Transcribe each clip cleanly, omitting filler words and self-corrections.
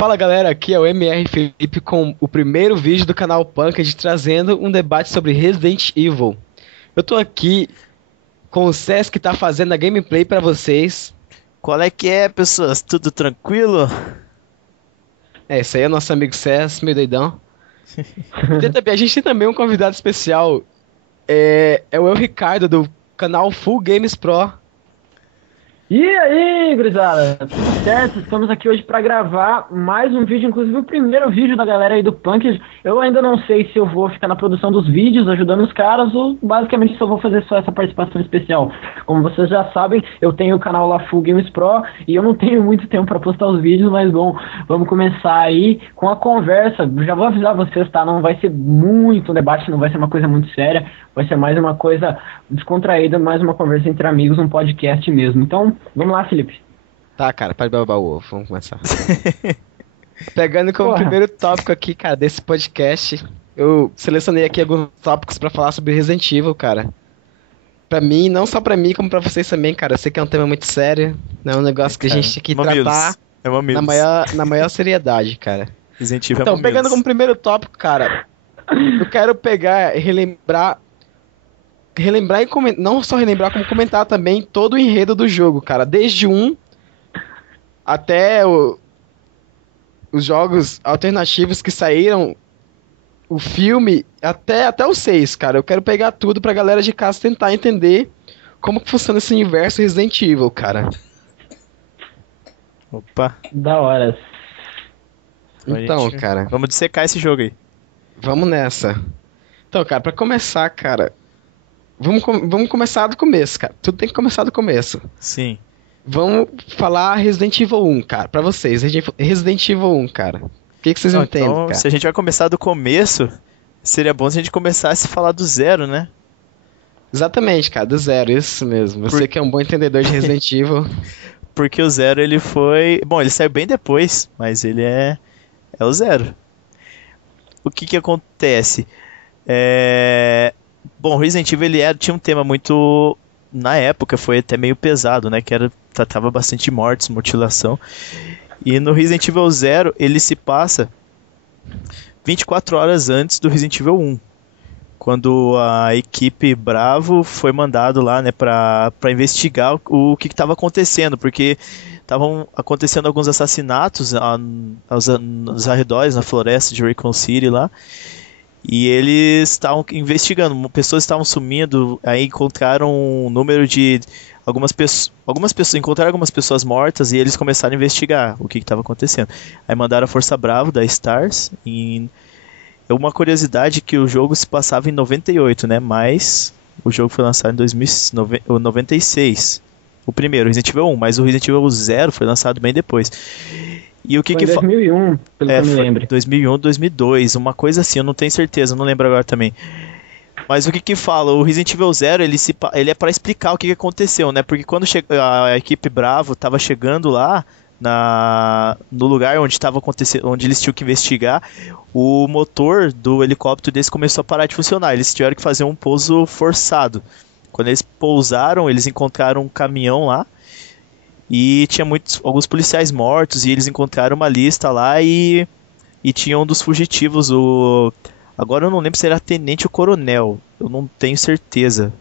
Fala galera, aqui é o MR Felipe com o primeiro vídeo do canal Punked trazendo um debate sobre Resident Evil. Eu tô aqui com o Cesc que tá fazendo a gameplay pra vocês. Qual é que é, pessoas? Tudo tranquilo? Esse aí é nosso amigo Cesc, meu doidão. A gente tem também um convidado especial, é o El Ricardo do canal Full Games Pro. E aí, gurizada, tudo certo? Estamos aqui hoje para gravar mais um vídeo, inclusive o primeiro vídeo da galera aí do Punked. Eu ainda não sei se eu vou ficar na produção dos vídeos, ajudando os caras, ou basicamente só vou fazer só essa participação especial. Como vocês já sabem, eu tenho o canal lá Full Games Pro e eu não tenho muito tempo para postar os vídeos, mas bom, vamos começar aí com a conversa. Já vou avisar vocês, tá? Não vai ser muito debate, não vai ser uma coisa muito séria, vai ser mais uma coisa descontraída, mais uma conversa entre amigos, um podcast mesmo. Então, vamos lá, Felipe. Tá, cara, para de babar o ovo, vamos começar. Pegando como primeiro tópico aqui, cara, desse podcast, eu selecionei aqui alguns tópicos pra falar sobre Resident Evil, cara. Pra mim, não só pra mim, como pra vocês também, cara. Eu sei que é um tema muito sério, é um negócio que a gente tem que tratar na maior seriedade, cara. Resident Evil então, pegando como primeiro tópico, cara, eu quero pegar e relembrar e comentar, não só relembrar, como comentar também todo o enredo do jogo, cara. Desde até os jogos alternativos que saíram, o filme, até o 6, cara. Eu quero pegar tudo pra galera de casa tentar entender como que funciona esse universo Resident Evil, cara. Opa. Da hora. Então, cara, vamos dissecar esse jogo aí. Vamos nessa. Então, cara, pra começar, cara, vamos começar do começo, cara. Tudo tem que começar do começo. Sim. Vamos falar Resident Evil 1, cara, pra vocês. Resident Evil 1, cara. O que vocês entendem, então, cara? Se a gente vai começar do começo, seria bom se a gente começasse a falar do zero, né? Exatamente, cara, do zero, isso mesmo. Você que é um bom entendedor de Resident Evil. Porque o zero, ele foi... Bom, ele saiu bem depois, mas ele é o zero. O que acontece? Bom, Resident Evil tinha um tema muito... Na época foi até meio pesado, né? Que tratava bastante de mortes, mutilação. E no Resident Evil 0, ele se passa 24 horas antes do Resident Evil 1. Quando a equipe Bravo foi mandado lá, né, pra investigar o que estava acontecendo. Porque estavam acontecendo alguns assassinatos nos arredores, na floresta de Raccoon City lá. E eles estavam investigando, pessoas estavam sumindo, aí encontraram um número de... Algumas pessoas encontraram algumas pessoas mortas e eles começaram a investigar o que estava acontecendo. Aí mandaram a Força Bravo da STARS. Uma curiosidade é que o jogo se passava em 98, né? Mas o jogo foi lançado em 96. O primeiro, Resident Evil 1, mas o Resident Evil 0 foi lançado bem depois. E o que foi em 2001, pelo que eu me lembro. 2001, 2002, uma coisa assim, eu não tenho certeza, não lembro agora também. Mas o que fala? O Resident Evil 0, ele é pra explicar o que aconteceu, né? Porque quando a equipe Bravo tava chegando lá, no lugar onde estava acontecendo, onde eles tinham que investigar, o motor do helicóptero deles começou a parar de funcionar. Eles tiveram que fazer um pouso forçado. Quando eles pousaram, eles encontraram um caminhão lá, e tinha alguns policiais mortos, e eles encontraram uma lista lá e tinha um dos fugitivos, agora eu não lembro se era tenente ou coronel, eu não tenho certeza,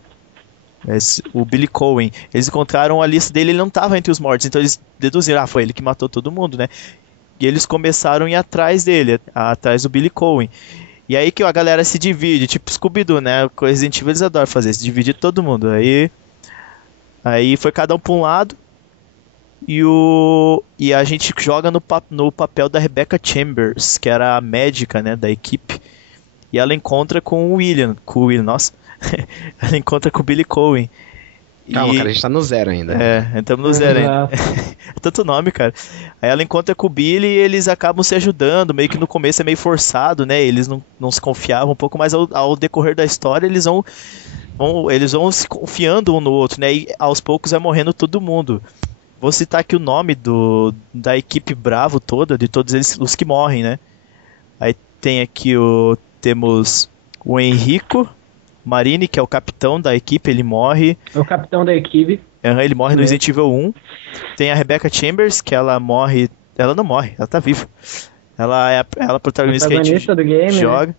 mas o Billy Coen, eles encontraram a lista dele, ele não estava entre os mortos, então eles deduziram, foi ele que matou todo mundo, né? E eles começaram a ir atrás dele, atrás do Billy Coen. E aí que a galera se divide, tipo Scooby-Doo, né? O Resident Evil eles adoram fazer, se dividir todo mundo. Aí foi cada um para um lado. E a gente joga no papel da Rebecca Chambers, que era a médica, né, da equipe. E ela encontra com o William. Nossa. Ela encontra com o Billy Coen. Calma, cara, a gente tá no zero ainda. Entramos no zero ainda. Tanto nome, cara. Aí ela encontra com o Billy e eles acabam se ajudando. Meio que no começo é meio forçado, né? Eles não se confiavam um pouco, mas ao decorrer da história eles vão se confiando um no outro, né? E aos poucos vai morrendo todo mundo. Vou citar aqui o nome da equipe Bravo toda, de todos eles, os que morrem, né? Aí tem aqui temos o Enrico Marini, que é o capitão da equipe, ele morre. É o capitão da equipe. Ele morre no Resident Evil 1. Tem a Rebecca Chambers, que ela morre ela não morre, ela tá viva. Ela é a protagonista que a gente do game, joga. né?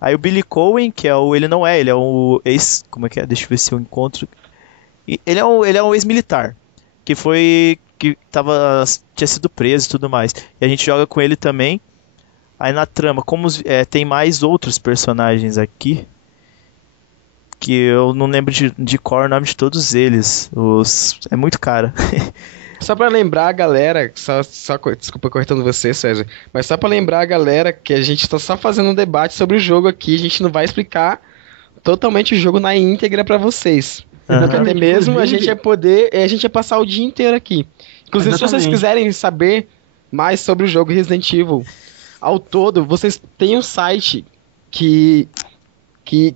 Aí o Billy Coen, que é ele é o ex... Como é que é? Deixa eu ver se eu encontro. Ele é um ex-militar. Que tinha sido preso e tudo mais. E a gente joga com ele também. Aí na trama, tem mais outros personagens aqui. Que eu não lembro de cor o nome de todos eles. É muito cara. Só pra lembrar a galera, desculpa cortando você, César, mas só pra lembrar a galera que a gente tá só fazendo um debate sobre o jogo aqui, a gente não vai explicar totalmente o jogo na íntegra pra vocês. Porque até mesmo a gente vai passar o dia inteiro aqui. Inclusive, se vocês quiserem saber mais sobre o jogo Resident Evil ao todo, vocês têm um site que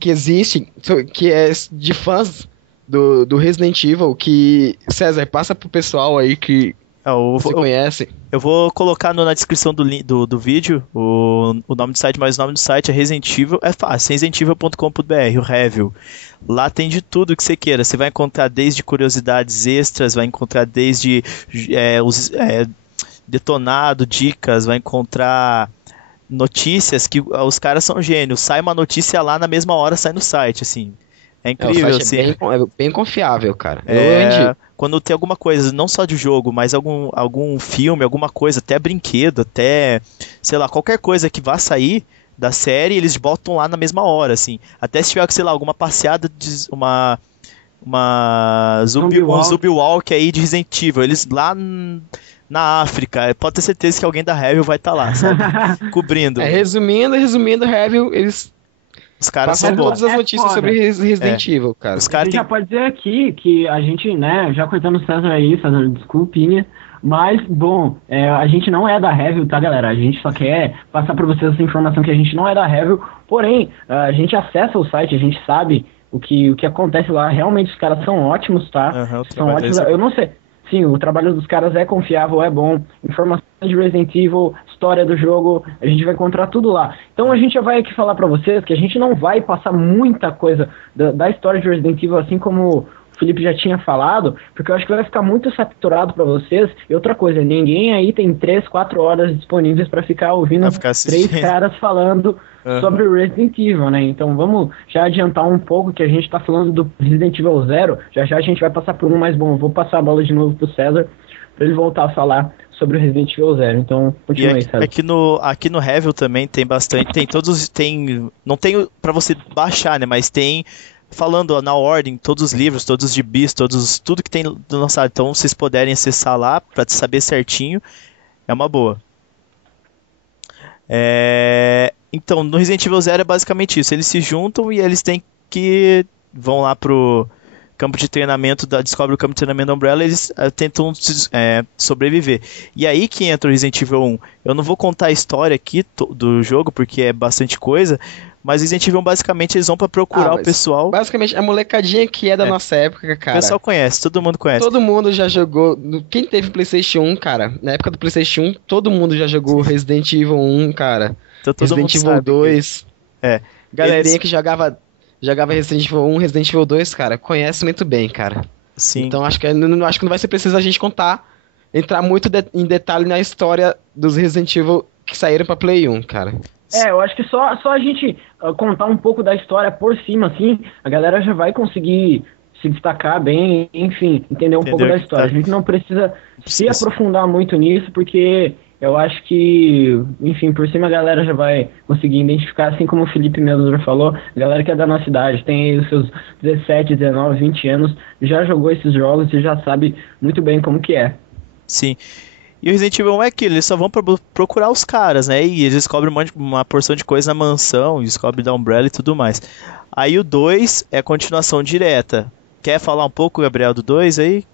existe, que é de fãs do Resident Evil, que, César, passa pro pessoal aí que você conhece. Eu vou colocar na descrição do vídeo o nome do site, mas o nome do site é Resident Evil, é fácil, residentevil.com.br, o Review. Lá tem de tudo que você queira, você vai encontrar desde curiosidades extras, vai encontrar desde detonado, dicas, vai encontrar notícias que os caras são gênios, sai uma notícia lá na mesma hora, sai no site, assim. É incrível, o assim. É bem confiável, cara. Quando tem alguma coisa, não só de jogo, mas algum filme, alguma coisa, até brinquedo, até, sei lá, qualquer coisa que vá sair da série, eles botam lá na mesma hora, assim. Até se tiver, sei lá, alguma passeada de um Zombie Walk aí de Resident Evil, eles lá na África, pode ter certeza que alguém da Review vai estar lá, sabe? Cobrindo. Resumindo, Review, os caras são todas as notícias sobre Resident Evil, cara. A gente já pode dizer aqui que a gente, né, já cortando o César aí, César, desculpinha, mas, bom, a gente não é da Review, tá, galera? A gente só quer passar pra vocês essa informação que a gente não é da Review, porém, a gente acessa o site, a gente sabe o que acontece lá, realmente os caras são ótimos, tá? São ótimos, eu não sei... Sim, o trabalho dos caras é confiável, é bom. Informações de Resident Evil, história do jogo, a gente vai encontrar tudo lá. Então a gente já vai aqui falar pra vocês que a gente não vai passar muita coisa da história de Resident Evil, assim como o Felipe já tinha falado, porque eu acho que vai ficar muito saturado pra vocês. E outra coisa, ninguém aí tem 3, 4 horas disponíveis pra ficar ouvindo 3 caras falando sobre o Resident Evil, né? Então vamos já adiantar um pouco que a gente tá falando do Resident Evil 0, já a gente vai passar por um mais bom. Eu vou passar a bola de novo pro César pra ele voltar a falar sobre o Resident Evil 0. Então, continue aí, César. Aqui no Review também tem bastante, não tem pra você baixar, né? Mas tem falando na ordem, todos os livros, todos os gibis, tudo que tem lançado. Então, vocês puderem acessar lá para saber certinho, é uma boa. Então, no Resident Evil 0 é basicamente isso. Eles se juntam e eles vão lá pro campo de treinamento, descobre o campo de treinamento da Umbrella, eles tentam sobreviver. E aí que entra o Resident Evil 1. Eu não vou contar a história aqui do jogo, porque é bastante coisa, mas Resident Evil basicamente eles vão pra procurar o pessoal. Basicamente, a molecadinha que é da nossa época, cara. O pessoal conhece, todo mundo conhece. Todo mundo já jogou. Quem teve PlayStation 1, cara, na época do PlayStation 1, todo mundo já jogou Resident Evil 1, cara. Então, Resident Evil 2. Galerinha que jogava Resident Evil 1, Resident Evil 2, cara, conhece muito bem, cara. Sim. Então acho que não vai ser preciso a gente entrar muito em detalhe na história dos Resident Evil que saíram pra Play 1, cara. Eu acho que só a gente contar um pouco da história por cima, assim, a galera já vai conseguir se destacar bem, enfim, entender um pouco da história. A gente não precisa se aprofundar muito nisso, porque eu acho que, enfim, por cima a galera já vai conseguir identificar, assim como o Felipe mesmo já falou, a galera que é da nossa idade, tem aí os seus 17, 19, 20 anos, já jogou esses jogos e já sabe muito bem como que é. Sim. E o Resident Evil 1 é aquilo, eles só vão procurar os caras, né? E eles descobrem uma porção de coisa na mansão, descobrem da Umbrella e tudo mais. Aí o 2 é a continuação direta. Quer falar um pouco, Gabriel, do 2 aí?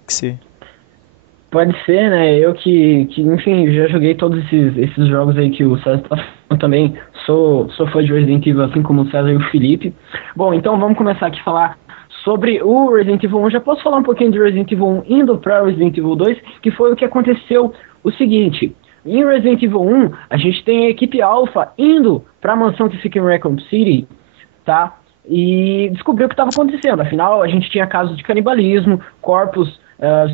Pode ser, né? Eu que enfim, já joguei todos esses jogos aí que o César tá falando também. Sou fã de Resident Evil, assim como o César e o Felipe. Bom, então vamos começar aqui a falar sobre o Resident Evil 1. Já posso falar um pouquinho de Resident Evil 1 indo para Resident Evil 2, que foi o que aconteceu o seguinte. Em Resident Evil 1, a gente tem a equipe Alpha indo para a mansão que fica em Raccoon City, tá? E descobriu o que estava acontecendo. Afinal, a gente tinha casos de canibalismo, corpos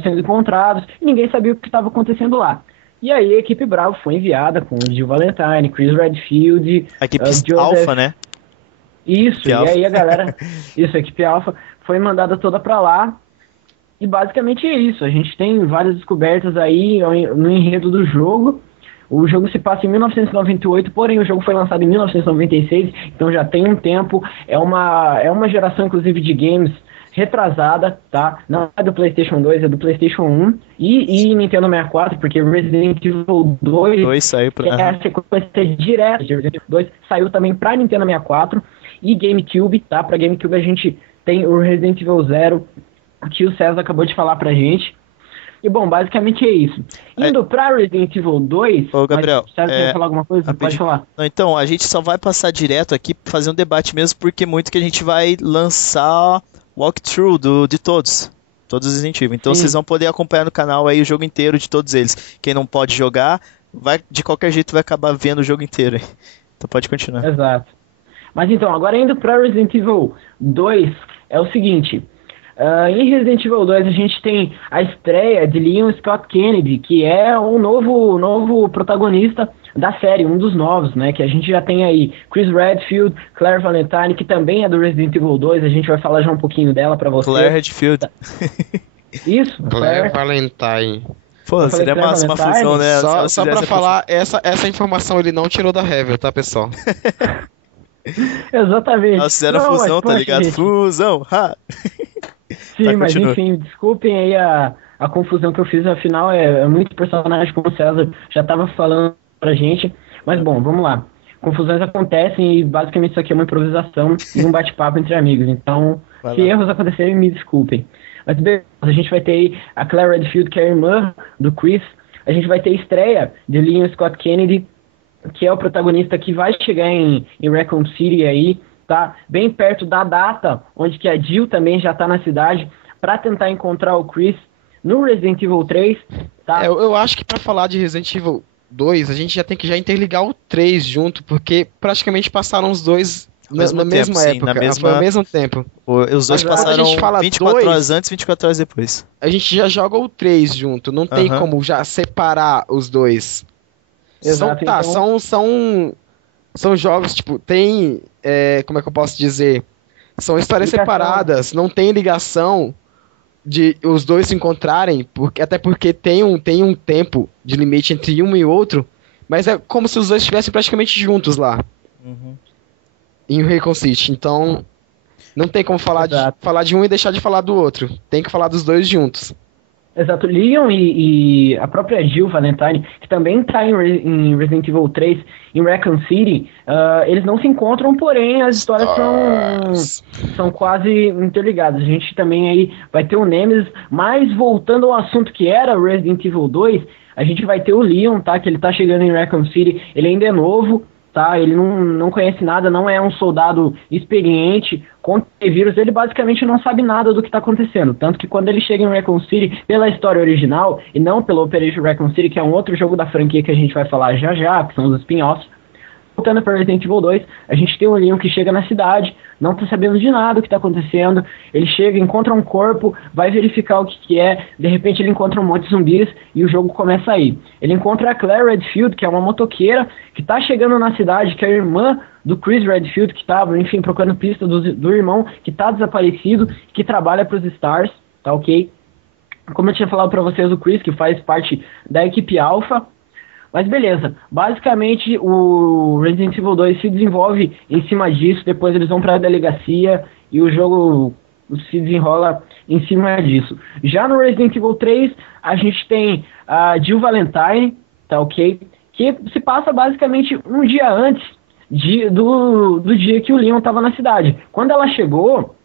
sendo encontrados, e ninguém sabia o que estava acontecendo lá. E aí a equipe Bravo foi enviada com o Jill Valentine, Chris Redfield, A equipe Joseph... Alpha, né? Isso, equipe e Alpha. aí a galera, isso, a equipe Alpha foi mandada toda pra lá, e basicamente é isso, a gente tem várias descobertas aí no enredo do jogo. O jogo se passa em 1998, porém o jogo foi lançado em 1996, então já tem um tempo, é uma geração inclusive de games retrasada, tá? Não é do PlayStation 2, é do PlayStation 1 e Nintendo 64, porque Resident Evil 2 saiu que é a sequência direta de Resident Evil 2, saiu também para Nintendo 64 e GameCube, tá? Para GameCube a gente tem o Resident Evil 0, que o César acabou de falar pra gente. E bom, basicamente é isso. Indo pra Resident Evil 2... Ô, Gabriel, César quer falar alguma coisa? Pode falar. Não, então, a gente só vai passar direto aqui pra fazer um debate mesmo, porque muito que a gente vai lançar walkthrough de todos os Resident Evil. Então vocês vão poder acompanhar no canal aí o jogo inteiro de todos eles. Quem não pode jogar, de qualquer jeito vai acabar vendo o jogo inteiro. Então pode continuar. Exato. Mas então, agora indo pra Resident Evil 2, é o seguinte... em Resident Evil 2 a gente tem a estreia de Leon Scott Kennedy, que é um novo protagonista da série, um dos novos, né? Que a gente já tem aí Chris Redfield, Claire Valentine, que também é do Resident Evil 2, a gente vai falar já um pouquinho dela pra você. Claire Redfield. Isso, Claire Valentine. Pô, seria uma fusão, né? Só pra falar, essa informação ele não tirou da Revel, tá, pessoal? Exatamente. Nós fizeram a fusão, tá ligado? Gente. Fusão, ha! Sim, tá, mas enfim, desculpem aí a confusão que eu fiz, afinal é muito personagem, como o César já estava falando pra gente. Mas bom, vamos lá. Confusões acontecem e basicamente isso aqui é uma improvisação e um bate-papo entre amigos. Então, se erros acontecerem, me desculpem. Mas beleza, a gente vai ter aí a Claire Redfield, que é a irmã do Chris. A gente vai ter a estreia de Leon Scott Kennedy, que é o protagonista que vai chegar em Raccoon City aí, tá? Bem perto da data onde que a Jill também já tá na cidade para tentar encontrar o Chris no Resident Evil 3, tá? Eu acho que para falar de Resident Evil 2, a gente já tem que interligar o 3 junto, porque praticamente passaram os dois na mesma época, ao mesmo tempo. Os dois passaram 24 horas antes, 24 horas depois. A gente já joga o 3 junto, não tem como já separar os dois. Exato, São jogos, tipo, tem... como é que eu posso dizer? São histórias separadas, não tem ligação de os dois se encontrarem, até porque tem um tempo de limite entre um e outro, mas é como se os dois estivessem praticamente juntos lá. Em Raccoon City. Então, não tem como falar de um e deixar de falar do outro. Tem que falar dos dois juntos. Exato, Leon e a própria Jill Valentine, que também está em Resident Evil 3, em Raccoon City, eles não se encontram, porém as histórias são quase interligadas. A gente também aí vai ter o Nemesis, mas voltando ao assunto que era Resident Evil 2, a gente vai ter o Leon, tá? Que ele tá chegando em Raccoon City, ele ainda é novo, tá? Ele não conhece nada, não é um soldado experiente. Contra vírus, ele basicamente não sabe nada do que está acontecendo. Tanto que quando ele chega em Raccoon City, pela história original, e não pelo Operation Raccoon City, que é um outro jogo da franquia que a gente vai falar já, que são os spin-offs. Voltando para Resident Evil 2, a gente tem o Leon que chega na cidade, não tá sabendo de nada do que está acontecendo. Ele chega, encontra um corpo, vai verificar o que é, de repente ele encontra um monte de zumbis e o jogo começa aí. Ele encontra a Claire Redfield, que é uma motoqueira, que está chegando na cidade, que é a irmã do Chris Redfield, que estava, enfim, procurando pista do irmão, que está desaparecido, que trabalha para os Stars, tá ok? Como eu tinha falado para vocês, o Chris, que faz parte da equipe Alpha. Mas beleza, basicamente o Resident Evil 2 se desenvolve em cima disso, depois eles vão para a delegacia e o jogo se desenrola em cima disso. Já no Resident Evil 3, a gente tem a Jill Valentine, tá ok? Que se passa basicamente um dia antes do dia que o Leon estava na cidade. Quando ela chegou,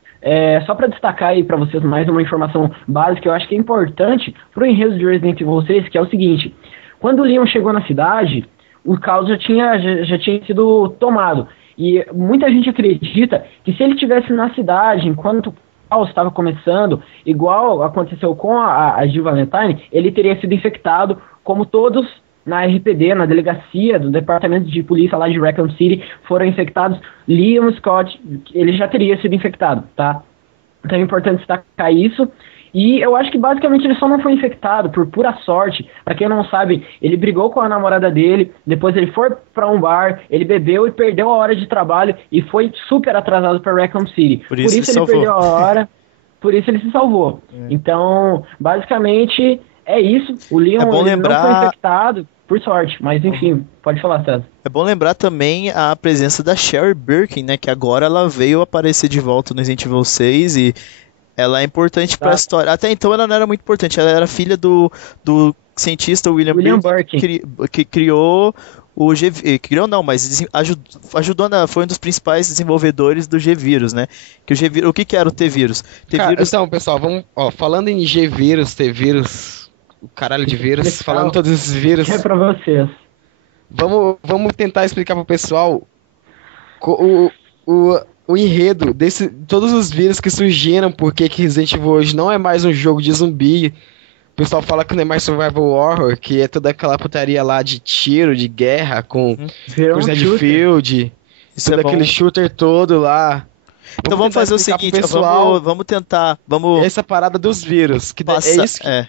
só para destacar aí para vocês mais uma informação básica, eu acho que é importante para o enredo de Resident Evil 6, que é o seguinte: quando o Leon chegou na cidade, o caos já tinha sido tomado. E muita gente acredita que se ele estivesse na cidade enquanto o caos estava começando, igual aconteceu com a Jill Valentine, ele teria sido infectado, como todos na RPD, na delegacia do departamento de polícia lá de Raccoon City foram infectados. Leon Scott, ele já teria sido infectado, tá? Então é importante destacar isso. E eu acho que basicamente ele só não foi infectado por pura sorte. Pra quem não sabe, ele brigou com a namorada dele, depois ele foi pra um bar, ele bebeu e perdeu a hora de trabalho e foi super atrasado pra Raccoon City. Por isso ele perdeu a hora, por isso ele se salvou. Então, basicamente, é isso. O Leon bom ele lembrar... não foi infectado, por sorte. Mas enfim, pode falar, César. É bom lembrar também a presença da Sherry Birkin, né? Que agora ela veio aparecer de volta no Resident Evil 6 e ela é importante pra história. Até então ela não era muito importante, ela era filha do cientista William Birkin, que criou o criou não, mas ajudou foi um dos principais desenvolvedores do G-Vírus, né? Que o G-Vírus, o que era o T-Vírus? Então, pessoal, vamos, falando em G-Vírus, T-Vírus, o caralho de vírus, falando todos esses vírus. É pra vocês. Vamos tentar explicar pro pessoal o enredo todos os vírus que surgiram, porque que Resident Evil hoje não é mais um jogo de zumbi. O pessoal fala que não é mais survival horror, que é toda aquela putaria lá de tiro, de guerra, com Redfield, todo aquele shooter todo lá. Então vamos fazer o seguinte, pessoal, vamos tentar, essa parada dos vírus, que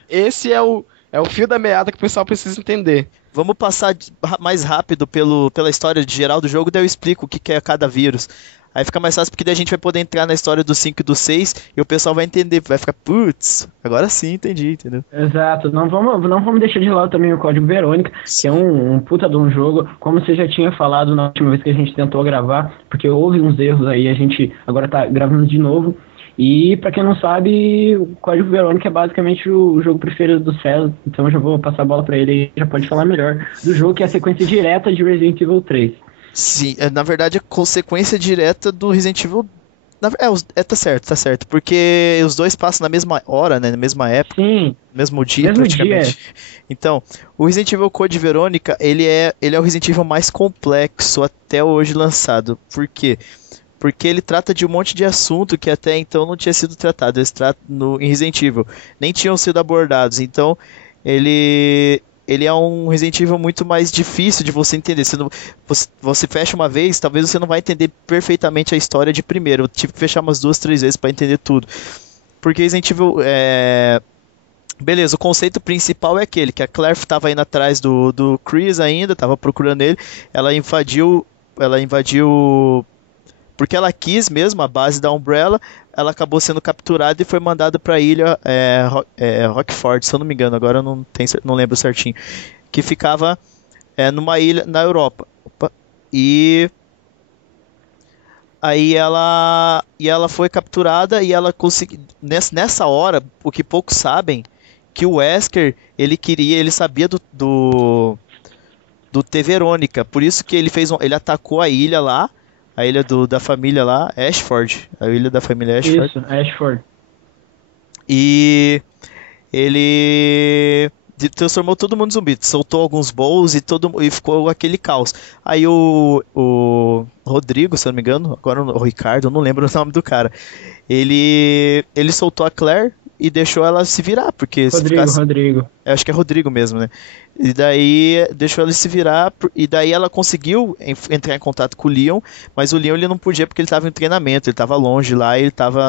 esse é o fio da meada que o pessoal precisa entender. Vamos passar mais rápido pela história geral do jogo, daí eu explico o que é cada vírus. Aí fica mais fácil, porque daí a gente vai poder entrar na história do 5 e do 6 e o pessoal vai entender, vai ficar, putz, agora sim, entendi, entendeu? Exato, não vamos deixar de lado também o Código Verônica, que é um puta de um jogo, como você já tinha falado na última vez que a gente tentou gravar, porque houve uns erros aí, a gente agora tá gravando de novo. E pra quem não sabe, o Código Verônica é basicamente o jogo preferido do César, então eu já vou passar a bola pra ele e já pode falar melhor do jogo, que é a sequência direta de Resident Evil 3. Sim, na verdade é consequência direta do Resident Evil. Tá certo, porque os dois passam na mesma hora, né, na mesma época, sim, mesmo dia praticamente. Então, o Resident Evil Code Verônica, ele é o Resident Evil mais complexo até hoje lançado. Por quê? Porque ele trata de um monte de assunto que até então não tinha sido tratado. Eles tratam em Resident Evil, nem tinham sido abordados. Então, ele é um Resident Evil muito mais difícil de você entender. Você fecha uma vez, talvez você não vai entender perfeitamente a história de primeiro. Eu tive que fechar umas 2, 3 vezes para entender tudo. Porque Resident Evil beleza, o conceito principal é aquele, que a Claire estava indo atrás do Chris ainda, estava procurando ele. Ela invadiu porque ela quis mesmo a base da Umbrella. Ela acabou sendo capturada e foi mandada para a ilha Rockford, se eu não me engano, agora eu não lembro certinho, que ficava numa ilha na Europa. E aí ela foi capturada e ela conseguiu, nessa hora, o que poucos sabem, que o Wesker, ele sabia do T. Verônica, por isso que ele atacou a ilha lá, a ilha da família lá, Ashford. A ilha da família Ashford. Isso, Ashford. E ele transformou todo mundo em zumbi. Soltou alguns bolls e ficou aquele caos. Aí o Rodrigo, se eu não me engano, agora o Ricardo, eu não lembro o nome do cara. Ele soltou a Claire e deixou ela se virar, porque Rodrigo. Eu acho que é Rodrigo mesmo, né? E daí deixou ela se virar, e daí ela conseguiu entrar em contato com o Leon, mas o Leon ele não podia porque ele estava em treinamento, ele estava longe lá,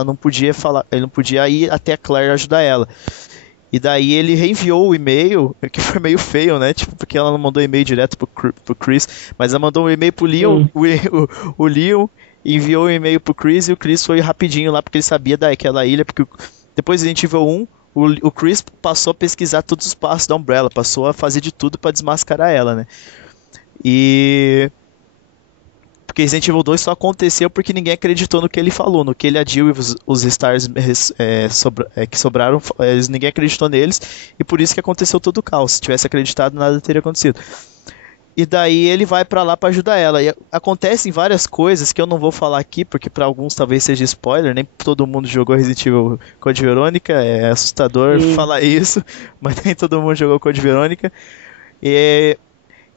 não podia ir até a Claire ajudar ela. E daí ele reenviou o e-mail, que foi meio feio, né? Tipo, porque ela não mandou e-mail direto pro Chris, mas ela mandou um e-mail pro Leon, o Leon enviou um e-mail pro Chris e o Chris foi rapidinho lá porque ele sabia daquela ilha, porque depois a gente viu o Chris passou a pesquisar todos os passos da Umbrella, passou a fazer de tudo para desmascarar ela, né? Porque Resident Evil 2 só aconteceu porque ninguém acreditou no que ele falou, no que ele, a Jill e os Stars que sobraram, ninguém acreditou neles, e por isso que aconteceu todo o caos. Se tivesse acreditado, nada teria acontecido. E daí ele vai pra lá pra ajudar ela. E acontecem várias coisas que eu não vou falar aqui, porque pra alguns talvez seja spoiler, nem todo mundo jogou Resident Evil Code Verônica, é assustador falar isso, mas nem todo mundo jogou Code Verônica. E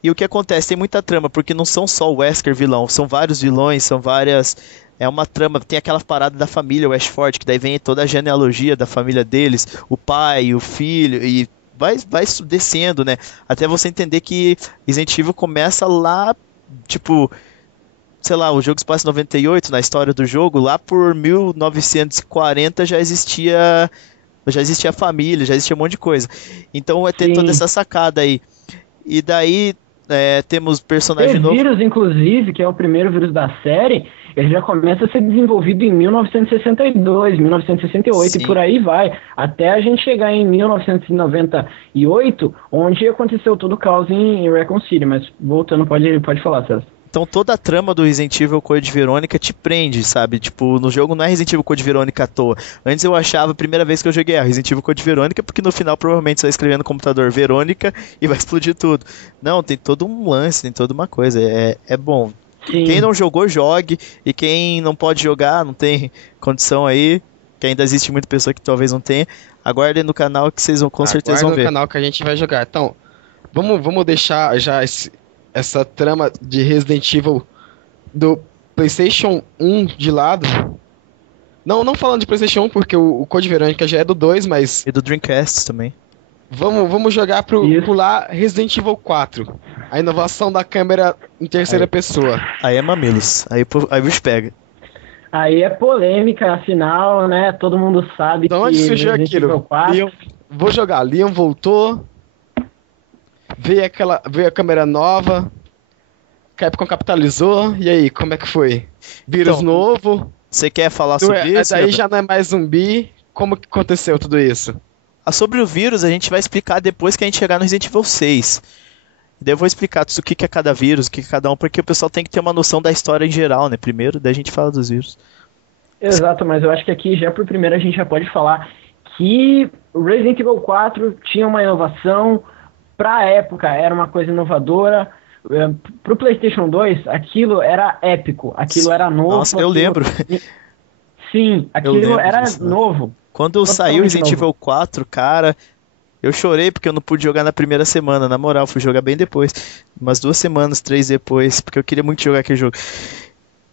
o que acontece? Tem muita trama, porque não são só o Wesker vilão, são vários vilões, são várias... É uma trama, tem aquela parada da família, o Ashford, que daí vem toda a genealogia da família deles, o pai, o filho, e vai descendo, né? Até você entender que Resident Evil começa lá, tipo, sei lá, o jogo se passa em 98, na história do jogo, lá por 1940 já existia já existia família, já existia um monte de coisa. Então vai ter toda essa sacada aí. E daí temos personagem novo. O vírus, inclusive, que é o primeiro vírus da série, ele já começa a ser desenvolvido em 1962, 1968 Sim. e por aí vai. Até a gente chegar em 1998, onde aconteceu todo o caos em Raccoon City. Mas voltando, pode falar, César. Então toda a trama do Resident Evil Code Verônica te prende, sabe? Tipo, no jogo não é Resident Evil Code Verônica à toa. Antes eu achava, a primeira vez que eu joguei Resident Evil Code Verônica, porque no final provavelmente você vai escrever no computador Verônica e vai explodir tudo. Não, tem todo um lance, tem toda uma coisa. É bom. Sim. Quem não jogou, jogue. E quem não pode jogar, não tem condição aí, que ainda existe muita pessoa que talvez não tenha, aguardem no canal que vocês com certeza vão ver. Aguardem no canal que a gente vai jogar. Então, vamos deixar já essa trama de Resident Evil do PlayStation 1 de lado. Não falando de PlayStation 1, porque o Code Verônica já é do 2, mas... E do Dreamcast também. Vamos jogar pular Resident Evil 4. A inovação da câmera em terceira pessoa. Aí é mamilos. Aí o bicho pega. Aí é polêmica, afinal, né? Todo mundo sabe Então, onde surgiu Resident aquilo? Evil 4... Leon, vou jogar. Leon voltou. Veio a câmera nova. Capcom capitalizou. E aí, como é que foi? Vírus Então, novo. Você quer falar sobre isso? Daí já não é mais zumbi. Como que aconteceu tudo isso? Sobre o vírus a gente vai explicar depois que a gente chegar no Resident Evil 6. Daí eu vou explicar o que é cada vírus, o que é cada um, porque o pessoal tem que ter uma noção da história em geral, né? Primeiro, daí a gente fala dos vírus. Exato, mas eu acho que aqui já por primeiro a gente já pode falar que o Resident Evil 4 tinha uma inovação, pra época era uma coisa inovadora, pro PlayStation 2 aquilo era épico, aquilo era novo. Nossa, eu lembro. Sim, aquilo era disso, novo. Quando saiu Resident Evil 4, cara, eu chorei porque eu não pude jogar na primeira semana, na moral, fui jogar bem depois, umas 2 semanas, 3 depois, porque eu queria muito jogar aquele jogo.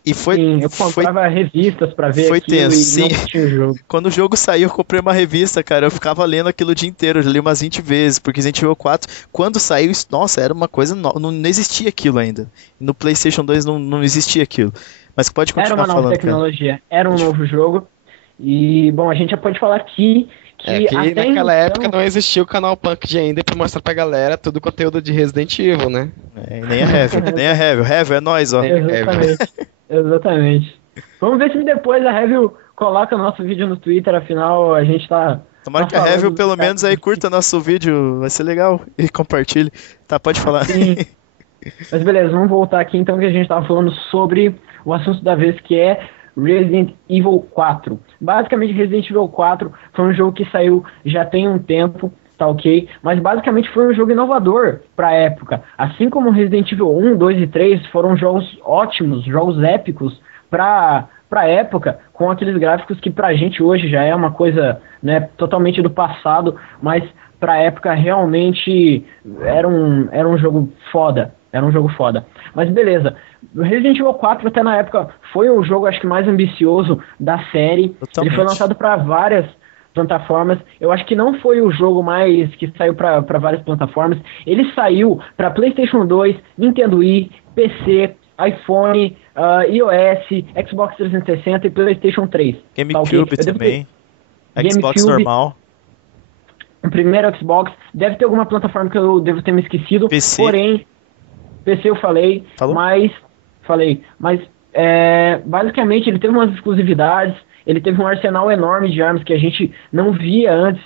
E Sim, eu comprava revistas pra ver foi tenso, sim. Não tinha jogo. Quando o jogo saiu, eu comprei uma revista, cara, eu ficava lendo aquilo o dia inteiro, eu li umas 20 vezes, porque Resident Evil 4, quando saiu, nossa, era uma coisa, não existia aquilo ainda. No PlayStation 2 não existia aquilo. Mas pode continuar falando. Era uma nova tecnologia, cara. Era um novo jogo, e, bom, a gente já pode falar aqui que até naquela época não existia o canal Punked ainda pra mostrar pra galera todo o conteúdo de Resident Evil, né? Nem a Heavy, nem a Heavy. O Heavy é nóis, ó. Exatamente. Vamos ver se depois a Review coloca nosso vídeo no Twitter, afinal a gente tá... Tomara que a Review pelo menos aí curta nosso vídeo, vai ser legal, e compartilhe. Tá, pode falar. Sim. Mas beleza, vamos voltar aqui então que a gente tava falando sobre o assunto da vez, que é Resident Evil 4. Basicamente Resident Evil 4 foi um jogo que saiu já tem um tempo, tá ok? Mas basicamente foi um jogo inovador pra época. Assim como Resident Evil 1, 2 e 3 foram jogos ótimos, jogos épicos pra época, com aqueles gráficos que pra gente hoje já é uma coisa, né, totalmente do passado, mas pra época realmente era um jogo foda. Era um jogo foda. Mas beleza. O Resident Evil 4 até na época foi o jogo acho que mais ambicioso da série. Totalmente. Ele foi lançado para várias plataformas. Eu acho que não foi o jogo mais que saiu para várias plataformas. Ele saiu para PlayStation 2, Nintendo Wii, PC, iPhone, iOS, Xbox 360 e PlayStation 3. GameCube também. Xbox GameCube, normal. O primeiro Xbox. Deve ter alguma plataforma que eu devo ter me esquecido. PC. Porém, PC eu falei. Falou? Mas basicamente ele teve umas exclusividades. Ele teve um arsenal enorme de armas que a gente não via antes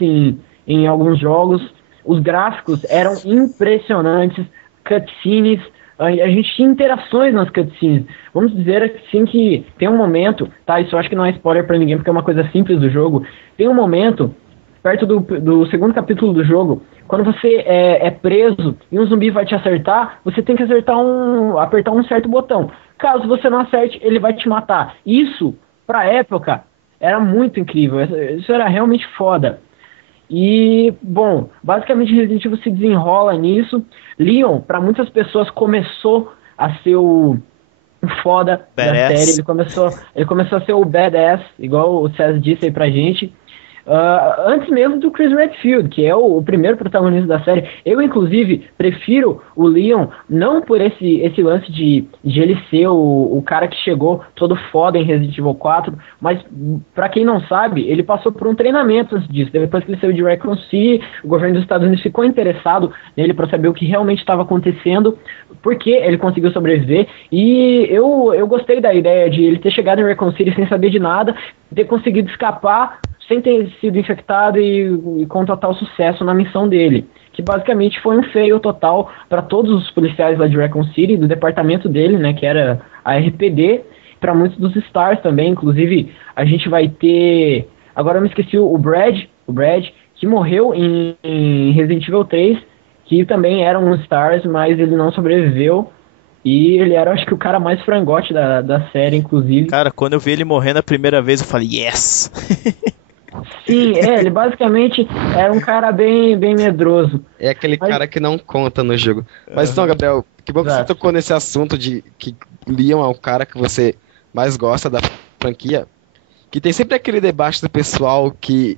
em alguns jogos. Os gráficos eram impressionantes. Cutscenes, a gente tinha interações nas cutscenes. Vamos dizer assim que tem um momento, tá? Isso eu acho que não é spoiler pra ninguém, porque é uma coisa simples do jogo. Tem um momento, perto do segundo capítulo do jogo, quando você é preso e um zumbi vai te acertar, você tem que apertar um certo botão. Caso você não acerte, ele vai te matar. Isso, pra época, era muito incrível. Isso era realmente foda. E, bom, basicamente Resident Evil se desenrola nisso. Leon, pra muitas pessoas, começou a ser o foda da série. Ele começou a ser o badass, igual o César disse aí pra gente. antes mesmo do Chris Redfield, que é o primeiro protagonista da série. Eu, inclusive, prefiro o Leon, não por esse lance de ele ser o cara que chegou todo foda em Resident Evil 4, mas, pra quem não sabe, ele passou por um treinamento antes disso. Depois que ele saiu de Raccoon City, o governo dos Estados Unidos ficou interessado nele para saber o que realmente estava acontecendo, porque ele conseguiu sobreviver, e eu gostei da ideia de ele ter chegado em Raccoon City sem saber de nada, ter conseguido escapar sem ter sido infectado e com total sucesso na missão dele, que basicamente foi um fail total para todos os policiais lá de Raccoon City, do departamento dele, né, que era a RPD, para muitos dos Stars também. Inclusive a gente vai ter, agora eu me esqueci, o Brad, que morreu em Resident Evil 3, que também era um Stars, mas ele não sobreviveu. E ele era, acho que, o cara mais frangote da série, inclusive. Cara, quando eu vi ele morrendo a primeira vez, eu falei, yes! Sim, ele basicamente era um cara bem medroso. É aquele cara que não conta no jogo. Mas então, Gabriel, que bom que você tocou nesse assunto de que Leon é o cara que você mais gosta da franquia. Que tem sempre aquele debate do pessoal que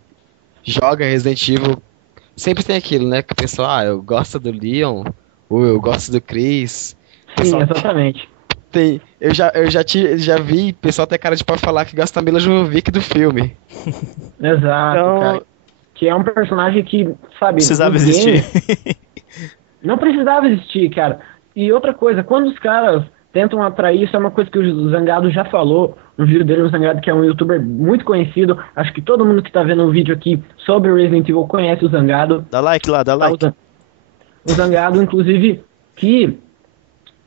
joga Resident Evil. Sempre tem aquilo, né? Que o pessoal, eu gosto do Leon, ou eu gosto do Chris. Sim, exatamente. Eu já vi pessoal até cara de pau falar que gosta da Mila Jovovich do filme. Exato, então, cara. Que é um personagem que, sabe... Precisava existir. Não precisava existir, cara. E outra coisa, quando os caras tentam atrair, isso é uma coisa que o Zangado já falou no vídeo dele, o Zangado, que é um youtuber muito conhecido, acho que todo mundo que tá vendo o vídeo aqui sobre Resident Evil conhece o Zangado. Dá like lá, dá like. O Zangado, inclusive, que...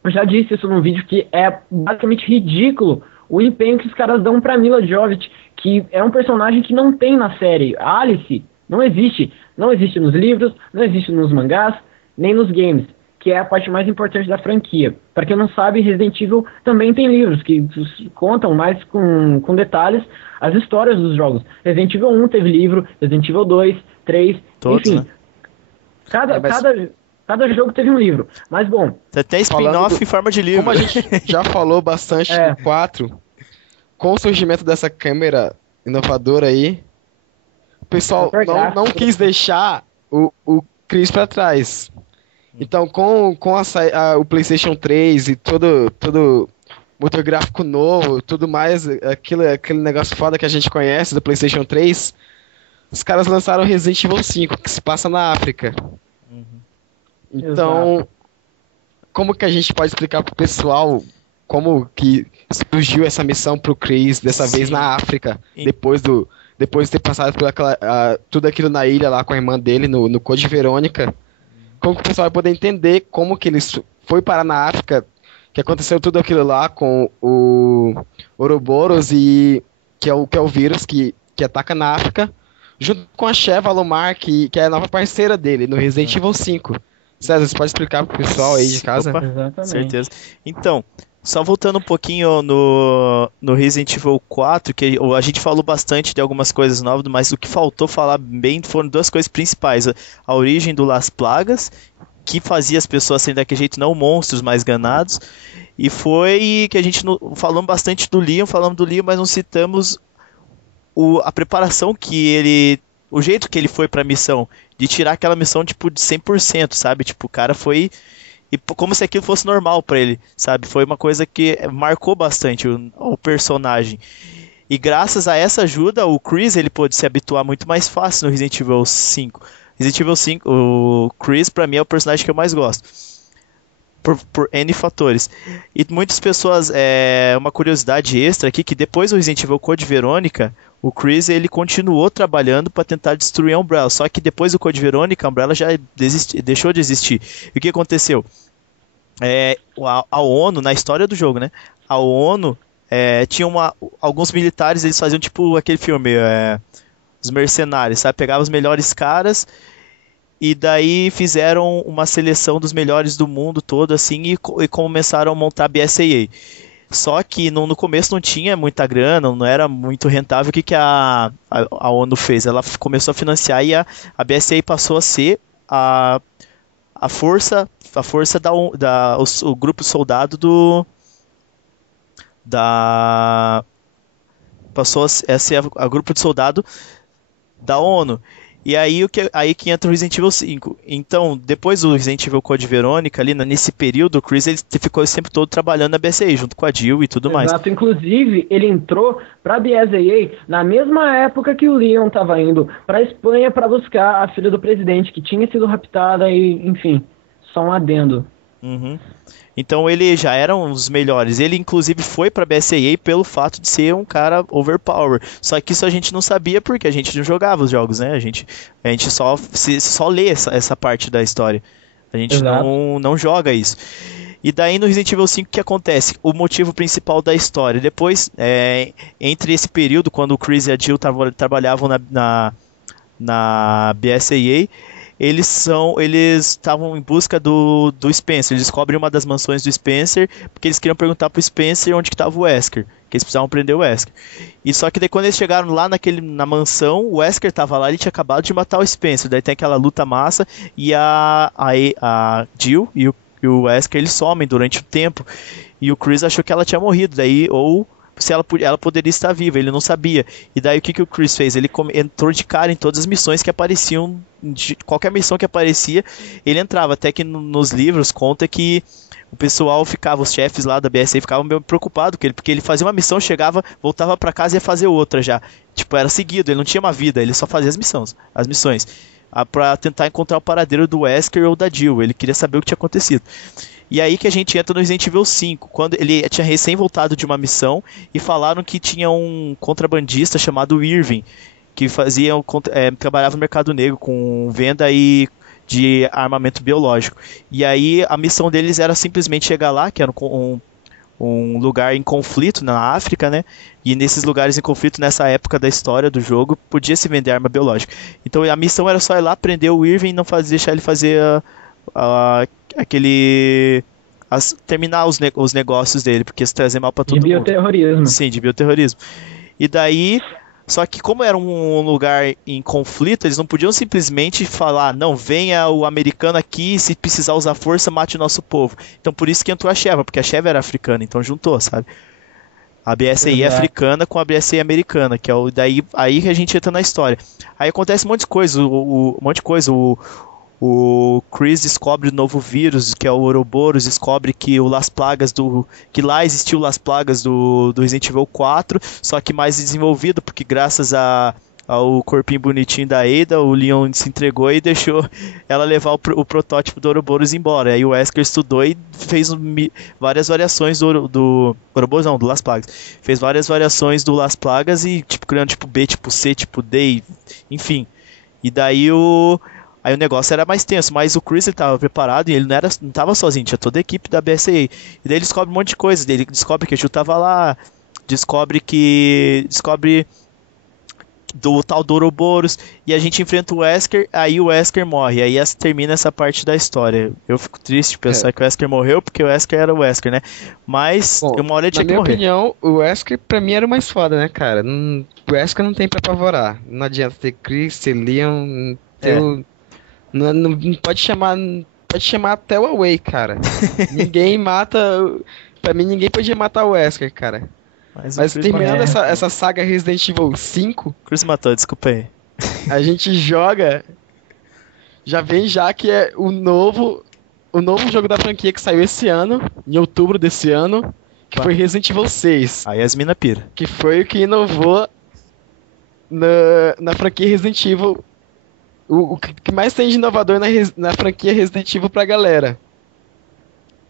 Eu já disse isso num vídeo, que é basicamente ridículo o empenho que os caras dão pra Mila Jovovich, que é um personagem que não tem na série. A Alice não existe. Não existe nos livros, não existe nos mangás, nem nos games, que é a parte mais importante da franquia. Pra quem não sabe, Resident Evil também tem livros que contam mais com detalhes as histórias dos jogos. Resident Evil 1 teve livro, Resident Evil 2, 3, todos, enfim. Né? Cada jogo teve um livro, mas bom... Até spin-off em forma de livro. Como a gente já falou bastante do 4, com o surgimento dessa câmera inovadora aí, o pessoal não quis deixar o Chris pra trás. Então, com o PlayStation 3 e todo motor gráfico novo, tudo mais, aquele negócio foda que a gente conhece do PlayStation 3, os caras lançaram Resident Evil 5, que se passa na África. Então, exato. Como que a gente pode explicar pro pessoal como que surgiu essa missão pro Chris, dessa vez na África, depois de ter passado por tudo aquilo na ilha lá com a irmã dele, no Code Verônica? Como que o pessoal vai poder entender como que ele foi parar na África, que aconteceu tudo aquilo lá com o Ouroboros, e que é o vírus que ataca na África, junto com a Sheva Alomar, que é a nova parceira dele no Resident Evil 5. César, você pode explicar pro pessoal aí de casa? Opa, exatamente. Certeza. Então, só voltando um pouquinho no Resident Evil 4, que a gente falou bastante de algumas coisas novas, mas o que faltou falar bem foram duas coisas principais. A origem do Las Plagas, que fazia as pessoas serem daquele jeito, não monstros, mas ganados. E foi que a gente falamos bastante do Leon, mas não citamos a preparação que ele... O jeito que ele foi pra missão, de tirar aquela missão, tipo, de 100%, sabe? Tipo, o cara foi... E como se aquilo fosse normal pra ele, sabe? Foi uma coisa que marcou bastante o personagem. E graças a essa ajuda, o Chris, ele pôde se habituar muito mais fácil no Resident Evil 5. Resident Evil 5, o Chris, pra mim, é o personagem que eu mais gosto. Por N fatores. E muitas pessoas, uma curiosidade extra aqui, que depois do Resident Evil Code Verônica, o Chris, ele continuou trabalhando para tentar destruir a Umbrella, só que depois do Code Verônica, a Umbrella já deixou de existir. E o que aconteceu? A ONU, na história do jogo, né? A ONU tinha alguns militares, eles faziam tipo aquele filme, os mercenários, sabe? Pegavam os melhores caras e daí fizeram uma seleção dos melhores do mundo todo, assim, e começaram a montar a BSAA. Só que no começo não tinha muita grana, não era muito rentável. O que a ONU fez? Ela começou a financiar e a BSAA passou a ser a força o grupo soldado passou a ser a grupo de soldado da ONU. E aí aí que entra o Resident Evil 5. Então, depois do Resident Evil Code Verônica, ali nesse período, o Chris ele ficou esse tempo todo trabalhando na BSAA, junto com a Jill e tudo mais. Exato, inclusive ele entrou pra BSAA na mesma época que o Leon estava indo pra Espanha para buscar a filha do presidente, que tinha sido raptada e, enfim, só um adendo. Uhum. Então ele já era um dos melhores. Ele inclusive foi pra BSAA pelo fato de ser um cara overpower. Só que isso a gente não sabia porque a gente não jogava os jogos, né? A gente só lê essa parte da história. A gente não joga isso. E daí no Resident Evil 5 o que acontece? O motivo principal da história. Depois, entre esse período, quando o Chris e a Jill trabalhavam na BSAA, eles estavam em busca do Spencer. Eles descobrem uma das mansões do Spencer, porque eles queriam perguntar pro Spencer onde que estava o Wesker, que eles precisavam prender o Wesker. E só que daí quando eles chegaram lá na mansão, o Wesker estava lá, ele tinha acabado de matar o Spencer. Daí tem aquela luta massa e a Jill e o Wesker eles somem durante o tempo. E o Chris achou que ela tinha morrido, daí ou se ela poderia estar viva, ele não sabia. E daí o que o Chris fez? Ele entrou de cara em todas as missões que apareciam, qualquer missão que aparecia, ele entrava. Até que nos livros conta que o pessoal ficava, os chefes lá da BSA ficavam meio preocupados com ele, porque ele fazia uma missão, chegava, voltava pra casa e ia fazer outra já. Tipo, era seguido, ele não tinha uma vida, ele só fazia as missões. Pra tentar encontrar o paradeiro do Wesker ou da Jill, ele queria saber o que tinha acontecido. E aí que a gente entra no Resident Evil 5, quando ele tinha recém voltado de uma missão e falaram que tinha um contrabandista chamado Irving, que trabalhava no mercado negro com venda de armamento biológico. E aí a missão deles era simplesmente chegar lá, que era um lugar em conflito na África, né? E nesses lugares em conflito, nessa época da história do jogo, podia se vender arma biológica. Então a missão era só ir lá, prender o Irving e deixar ele fazer terminar os negócios dele, porque isso trazia mal pra todo mundo. De bioterrorismo. Sim, de bioterrorismo. E daí, só que como era um lugar em conflito, eles não podiam simplesmente falar, não, venha o americano aqui, se precisar usar força, mate o nosso povo. Então por isso que entrou a Sheva, porque a Sheva era africana, então juntou, sabe? A BSAA africana com a BSAA americana, que é aí que a gente entra na história. Aí acontece um monte de coisa, o Chris descobre o novo vírus, que é o Ouroboros, descobre que que lá existiu Las Plagas do Resident Evil 4, só que mais desenvolvido, porque graças ao corpinho bonitinho da Ada, o Leon se entregou e deixou ela levar o protótipo do Ouroboros embora. Aí o Wesker estudou e fez várias variações do Ouroboros, não, do Las Plagas. Fez várias variações do Las Plagas e criando tipo B, tipo C, tipo D, enfim. E daí Aí o negócio era mais tenso, mas o Chris estava preparado e ele não estava sozinho, tinha toda a equipe da BSAA. E daí ele descobre um monte de coisa, ele descobre que a Jill estava lá, descobre do tal do Ouroboros, e a gente enfrenta o Wesker, aí o Wesker morre, aí termina essa parte da história. Eu fico triste de pensar que o Wesker morreu, porque o Wesker era o Wesker, né? Mas uma hora ele tinha que morrer. Na minha opinião, o Wesker pra mim era o mais foda, né, cara? O Wesker não tem pra apavorar. Não adianta ter Chris, ter Leon, Não pode chamar até o Away, cara. Ninguém mata. Pra mim, ninguém podia matar o Wesker, cara. Mas terminando essa saga Resident Evil 5. Chris matou, desculpa aí. A gente joga. Já vem que é o novo jogo da franquia que saiu esse ano, em outubro desse ano, que foi Resident Evil 6. Aí as mina pira. Que foi o que inovou na franquia Resident Evil. O que mais tem de inovador na franquia Resident Evil pra galera.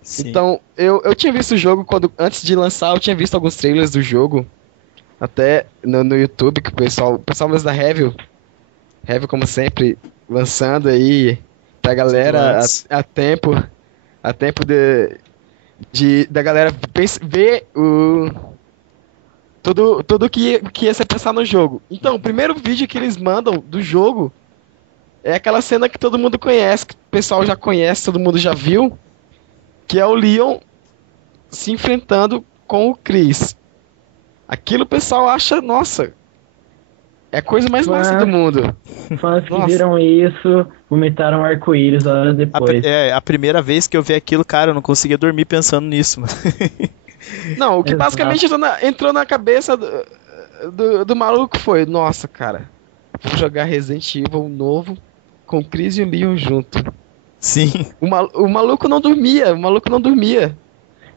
Sim. Então, eu tinha visto o jogo antes de lançar, eu tinha visto alguns trailers do jogo. Até no YouTube, que o pessoal mesmo da Review, como sempre, lançando aí pra galera a tempo da galera ver tudo que ia se passar no jogo. Então, o primeiro vídeo que eles mandam do jogo é aquela cena que todo mundo conhece, que o pessoal já conhece, todo mundo já viu, que é o Leon se enfrentando com o Chris. Aquilo o pessoal acha, nossa, é a coisa mais massa do mundo. Fãs que viram isso, vomitaram arco-íris horas depois. A primeira vez que eu vi aquilo, cara, eu não conseguia dormir pensando nisso, mano. Não, o que basicamente entrou na cabeça do maluco foi, nossa, cara, vou jogar Resident Evil novo com Chris e o Leon junto. Sim. O maluco não dormia,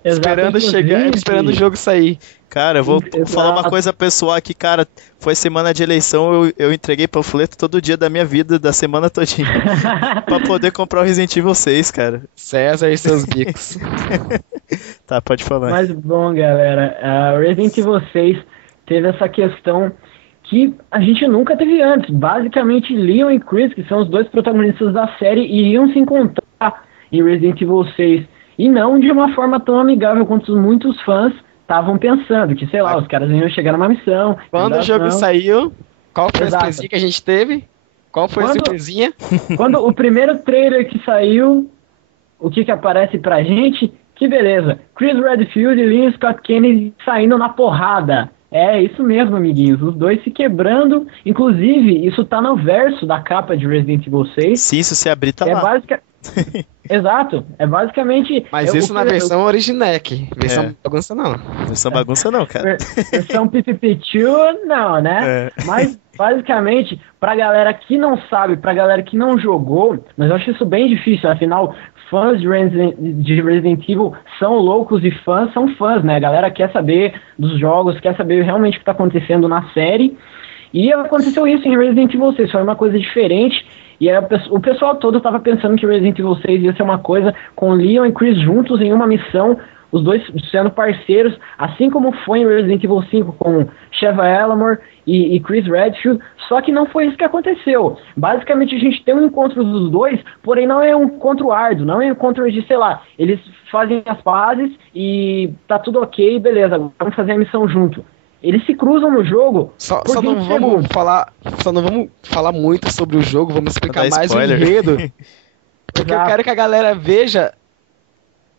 esperando esperando o jogo sair. Cara, eu vou falar uma coisa pessoal aqui, cara. Foi semana de eleição, eu entreguei panfleto todo dia da minha vida, da semana todinha, pra poder comprar o Resident Evil 6, cara. César e seus bicos. Tá, pode falar. Mas bom, galera, Resident Evil 6 teve essa questão que a gente nunca teve antes. Basicamente, Leon e Chris, que são os dois protagonistas da série, iriam se encontrar em Resident Evil 6. E não de uma forma tão amigável quanto muitos fãs estavam pensando, que, sei lá, os caras iam chegar numa missão. Quando o jogo saiu, qual foi a surpresinha que a gente teve? Qual foi a surpresinha? Quando o primeiro trailer que saiu, o que aparece pra gente? Que beleza, Chris Redfield e Leon Scott Kennedy saindo na porrada. É isso mesmo, amiguinhos, os dois se quebrando. Inclusive, isso tá no verso da capa de Resident Evil 6. Se isso se abrir, tá lá. Exato, é basicamente... Mas isso na versão Originec, versão bagunça não. Versão bagunça não, cara. Versão Pipipichu não, né? Mas basicamente, pra galera que não sabe, pra galera que não jogou, mas eu acho isso bem difícil, afinal, fãs de Resident Evil são loucos e fãs são fãs, né? A galera quer saber dos jogos, quer saber realmente o que tá acontecendo na série, e aconteceu isso em Resident Evil 6, foi uma coisa diferente. E o pessoal todo estava pensando que Resident Evil 6 ia ser uma coisa com Leon e Chris juntos em uma missão, os dois sendo parceiros, assim como foi em Resident Evil 5 com Sheva Eleanor e Chris Redfield, só que não foi isso que aconteceu. Basicamente a gente tem um encontro dos dois, porém não é um encontro árduo, não é um encontro de, sei lá, eles fazem as pazes e tá tudo ok, beleza, vamos fazer a missão junto. Eles se cruzam no jogo. Só não vamos falar muito sobre o jogo, vamos explicar mais spoiler. O enredo. Porque eu quero que a galera veja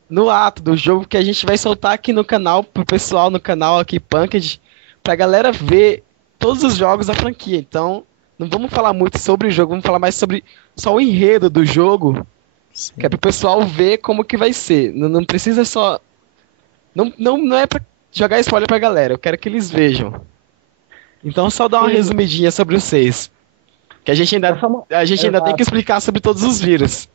no ato do jogo que a gente vai soltar aqui no canal, pro pessoal no canal aqui, Punked, pra galera ver todos os jogos da franquia. Então, não vamos falar muito sobre o jogo, vamos falar mais sobre só o enredo do jogo. Sim. Que é pro pessoal ver como que vai ser. Não precisa só... Não é pra jogar spoiler pra galera, eu quero que eles vejam. Então só dar uma resumidinha sobre os 6. Que a gente ainda tem que explicar sobre todos os vírus.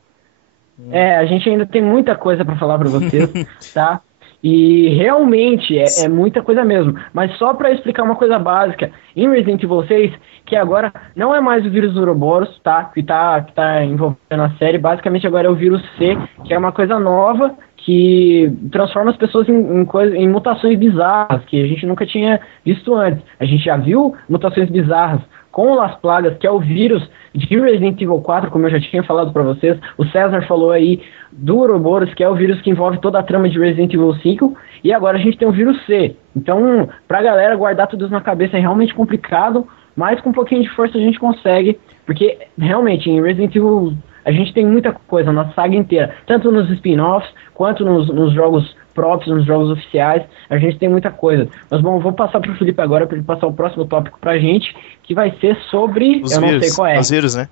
A gente ainda tem muita coisa pra falar pra vocês, tá? E realmente é muita coisa mesmo. Mas só pra explicar uma coisa básica, em Resident Evil 6, que agora não é mais o vírus do Ouroboros, tá? Que tá envolvendo a série, basicamente agora é o vírus C, que é uma coisa nova, que transforma as pessoas em mutações bizarras, que a gente nunca tinha visto antes. A gente já viu mutações bizarras com o Las Plagas, que é o vírus de Resident Evil 4, como eu já tinha falado pra vocês. O César falou aí do Ouroboros, que é o vírus que envolve toda a trama de Resident Evil 5, e agora a gente tem o vírus C. Então, pra galera guardar tudo isso na cabeça é realmente complicado, mas com um pouquinho de força a gente consegue, porque realmente em Resident Evil a gente tem muita coisa na saga inteira, tanto nos spin-offs, quanto nos jogos próprios, nos jogos oficiais, a gente tem muita coisa. Mas bom, eu vou passar pro Felipe agora para ele passar o próximo tópico pra gente, que vai ser sobre... Os vírus, não sei qual é. Os vírus, né?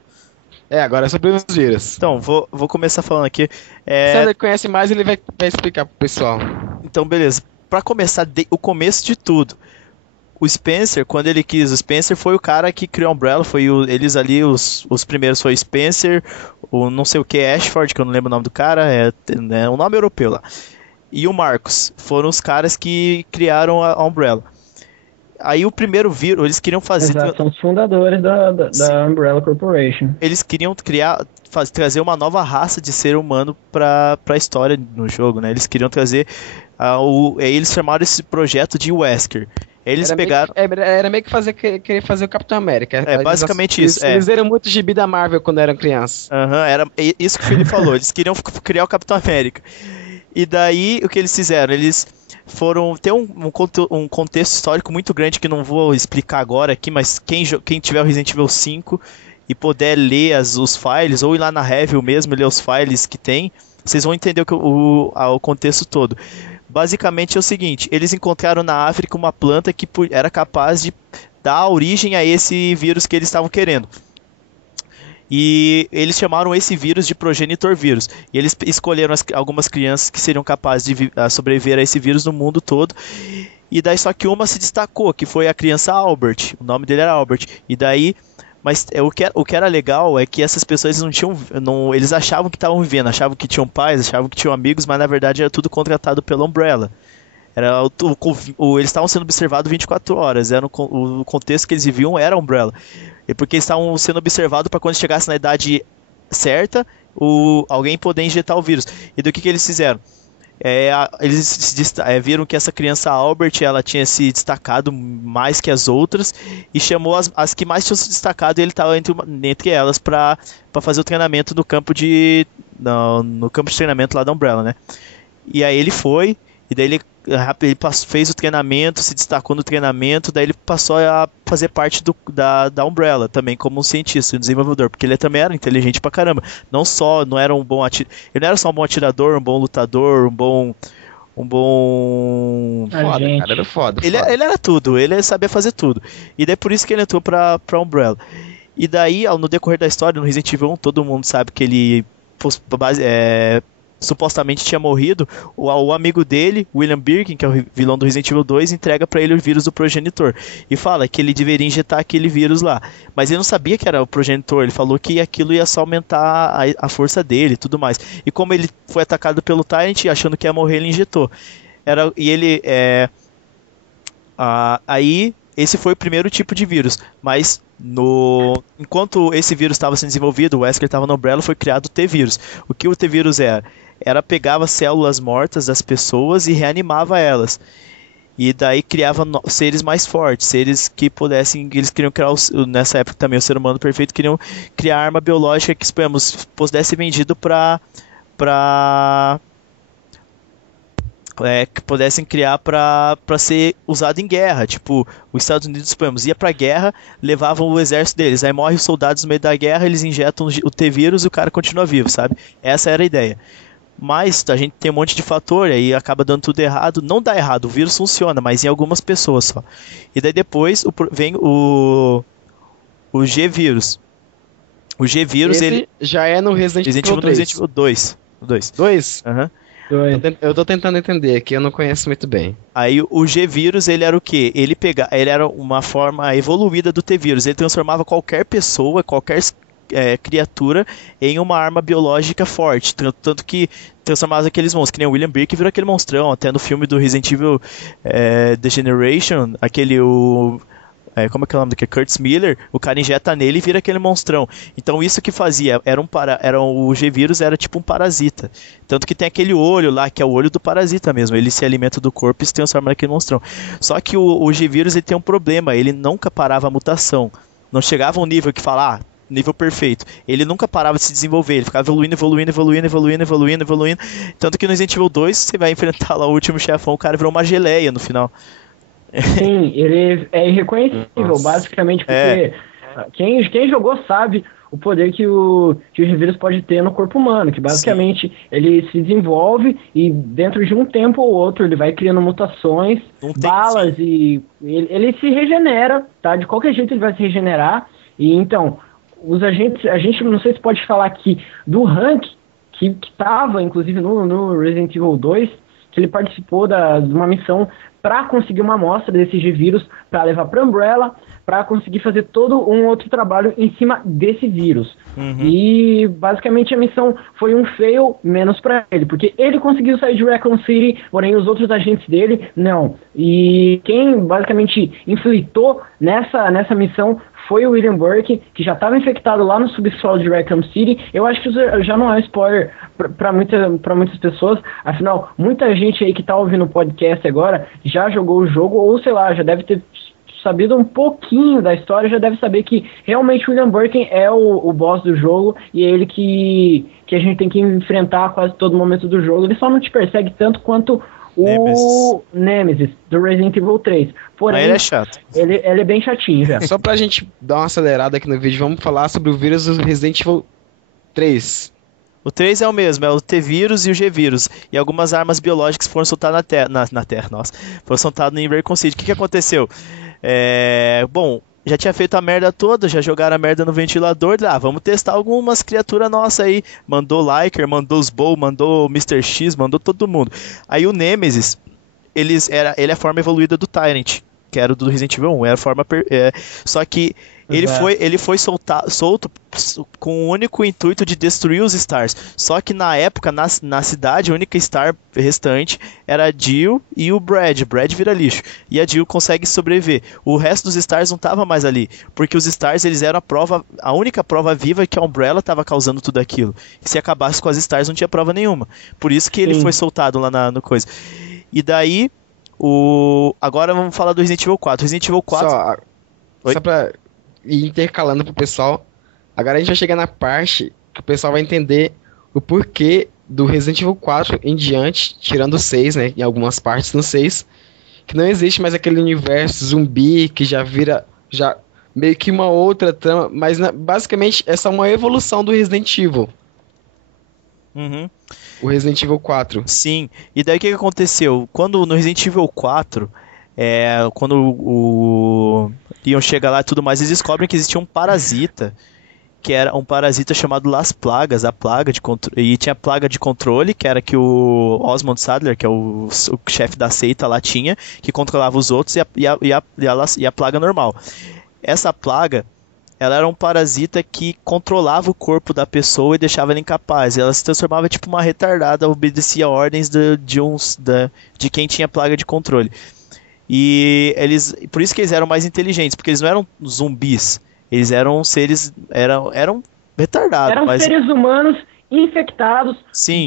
Agora é sobre os vírus. Então, vou começar falando aqui. Se ele conhece mais, ele vai explicar pro pessoal. Então, beleza. Pra começar, o começo de tudo. O Spencer, quando ele quis, o Spencer foi o cara que criou a Umbrella, eles ali, os primeiros foi o Spencer, o não sei o que, Ashford, que eu não lembro o nome do cara, é um nome europeu lá, e o Marcos, foram os caras que criaram a Umbrella. Aí o primeiro vírus, eles queriam fazer... Exato, são os fundadores da Umbrella Corporation. Eles queriam trazer uma nova raça de ser humano pra história no jogo, né? Eles queriam trazer... eles chamaram esse projeto de Wesker. Eles pegaram... Era meio que querer fazer o Capitão América. Basicamente isso. Eles eram muito gibi da Marvel quando eram crianças. Era isso que o Felipe falou. Eles queriam criar o Capitão América. E daí, o que eles fizeram? Eles foram ter um contexto histórico muito grande que não vou explicar agora aqui, mas quem tiver o Resident Evil 5 e puder ler os files, ou ir lá na review mesmo, ler os files que tem, vocês vão entender o contexto todo. Basicamente é o seguinte, eles encontraram na África uma planta que era capaz de dar origem a esse vírus que eles estavam querendo. E eles chamaram esse vírus de progenitor vírus. E eles escolheram algumas crianças que seriam capazes de sobreviver a esse vírus no mundo todo. E daí só que uma se destacou, que foi a criança Albert. O nome dele era Albert. E daí Mas o que era legal é que essas pessoas não tinham. Não, eles achavam que estavam vivendo, achavam que tinham pais, achavam que tinham amigos, mas na verdade era tudo contratado pela Umbrella. Eles estavam sendo observados 24 horas. O contexto que eles viviam era a Umbrella. E porque eles estavam sendo observados para quando chegasse na idade certa, alguém poder injetar o vírus. E do que eles fizeram? Eles viram que essa criança Albert ela tinha se destacado mais que as outras e chamou as que mais tinham se destacado, e ele estava entre elas para fazer o treinamento no campo de treinamento lá da Umbrella, né? E aí ele foi, e daí ele fez o treinamento, se destacou no treinamento, daí ele passou a fazer parte da Umbrella também como um cientista, um desenvolvedor, porque ele também era inteligente pra caramba. Não era um bom ele não era só um bom atirador, um bom lutador, um bom foda, cara, era foda. Ele era tudo, ele sabia fazer tudo. E daí por isso que ele entrou pra Umbrella. E daí, no decorrer da história, no Resident Evil 1, todo mundo sabe que ele supostamente tinha morrido. O amigo dele, William Birkin, que é o vilão do Resident Evil 2, entrega pra ele o vírus do progenitor e fala que ele deveria injetar aquele vírus lá, mas ele não sabia que era o progenitor. Ele falou que aquilo ia só aumentar a força dele e tudo mais, e como ele foi atacado pelo Tyrant, achando que ia morrer, ele injetou. Aí esse foi o primeiro tipo de vírus, mas enquanto esse vírus estava sendo desenvolvido, o Wesker estava na Umbrella, foi criado o T-vírus. O que o T-vírus pegava células mortas das pessoas e reanimava elas. E daí criava seres mais fortes, seres que pudessem. Eles queriam criar, nessa época também, o ser humano perfeito, queriam criar arma biológica que, suponhamos, pudesse ser vendido que pudessem criar para ser usado em guerra. Tipo, os Estados Unidos, suponhamos, ia pra guerra, levavam o exército deles, aí morrem os soldados no meio da guerra, eles injetam o T-vírus e o cara continua vivo, sabe? Essa era a ideia. Mas a gente tem um monte de fator, aí acaba dando tudo errado. Não dá errado, o vírus funciona, mas em algumas pessoas só. E daí depois vem o G-vírus. O G-vírus, ele já é no Resident Evil 3. Resident Evil 2. 2? Aham. Eu tô tentando entender aqui, eu não conheço muito bem. Aí o G-vírus, ele era o quê? Ele era uma forma evoluída do T-vírus. Ele transformava qualquer pessoa, qualquer criatura em uma arma biológica forte. Tanto que transformava aqueles monstros, que nem o William Birk virou aquele monstrão. Até no filme do Resident Evil The Generation, como é que é o nome daquele? Kurtz Miller, o cara injeta nele e vira aquele monstrão. Então isso que fazia, o G-vírus era tipo um parasita. Tanto que tem aquele olho lá, que é o olho do parasita mesmo. Ele se alimenta do corpo e se transforma naquele monstrão. Só que o G-vírus, ele tem um problema, ele nunca parava a mutação. Não chegava a um nível que fala, nível perfeito. Ele nunca parava de se desenvolver, ele ficava evoluindo. Tanto que no Resident Evil 2, você vai enfrentar lá o último chefão, o cara virou uma geleia no final. Sim, ele é irreconhecível, basicamente, porque quem jogou sabe o poder que o G-vírus pode ter no corpo humano, que basicamente ele se desenvolve e dentro de um tempo ou outro ele vai criando mutações, balas, e ele se regenera, tá? De qualquer jeito ele vai se regenerar. E então, os agentes, a gente não sei se pode falar aqui do Hank, que estava inclusive no Resident Evil 2, que ele participou de uma missão para conseguir uma amostra desse G-vírus, para levar para Umbrella, para conseguir fazer todo um outro trabalho em cima desse vírus. Uhum. E basicamente a missão foi um fail, menos para ele, porque ele conseguiu sair de Raccoon City, porém os outros agentes dele, não. E quem basicamente infiltrou nessa missão foi o William Burke, que já estava infectado lá no subsolo de Raccoon City. Eu acho que isso já não é spoiler para muitas pessoas, afinal, muita gente aí que está ouvindo o podcast agora já jogou o jogo, ou sei lá, já deve ter sabido um pouquinho da história, já deve saber que realmente o William Birkin é o boss do jogo, e é ele que a gente tem que enfrentar a quase todo momento do jogo. Ele só não te persegue tanto quanto o Nemesis do Resident Evil 3. Porém, ele é chato. Ele é bem chatinho já. Só pra gente dar uma acelerada aqui no vídeo, vamos falar sobre o vírus do Resident Evil 3. O 3 é o mesmo, é o T-vírus e o G-vírus. E algumas armas biológicas foram soltadas na Terra, foram soltadas em Raccoon City. O que aconteceu? Bom, já tinha feito a merda toda, já jogaram a merda no ventilador. Vamos testar algumas criaturas nossas aí. Mandou Liker, mandou os Bow, mandou o Mr. X, mandou todo mundo. Aí o Nemesis, ele é a forma evoluída do Tyrant. que era o do Resident Evil 1, era a forma só que ele foi solto com o único intuito de destruir os Stars. Só que na época, na cidade, a única Star restante era a Jill e o Brad. Brad vira lixo. E a Jill consegue sobreviver. O resto dos Stars não tava mais ali. Porque os Stars, eles eram a única prova viva que a Umbrella tava causando tudo aquilo. E se acabasse com as Stars, não tinha prova nenhuma. Por isso que ele foi soltado lá no coisa. E daí, agora vamos falar do Resident Evil 4. Resident Evil 4... Só pra ir intercalando pro pessoal, agora a gente vai chegar na parte que o pessoal vai entender o porquê do Resident Evil 4 em diante, tirando o 6, né, em algumas partes no 6, que não existe mais aquele universo zumbi que já vira meio que uma outra trama, mas basicamente é só uma evolução do Resident Evil. Uhum. O Resident Evil 4. Sim, e daí o que aconteceu? Quando no Resident Evil 4, quando o Leon chega lá e tudo mais, eles descobrem que existia um parasita, que era um parasita chamado Las Plagas, a plaga de controle, e tinha a plaga de controle, que era que o Osmond Saddler, que é o chefe da seita lá, tinha, que controlava os outros, e a plaga normal. Essa plaga, ela era um parasita que controlava o corpo da pessoa e deixava ela incapaz. Ela se transformava tipo uma retardada, obedecia ordens de quem tinha plaga de controle. E por isso que eles eram mais inteligentes, porque eles não eram zumbis, eles eram seres, eram retardados. Eram seres humanos infectados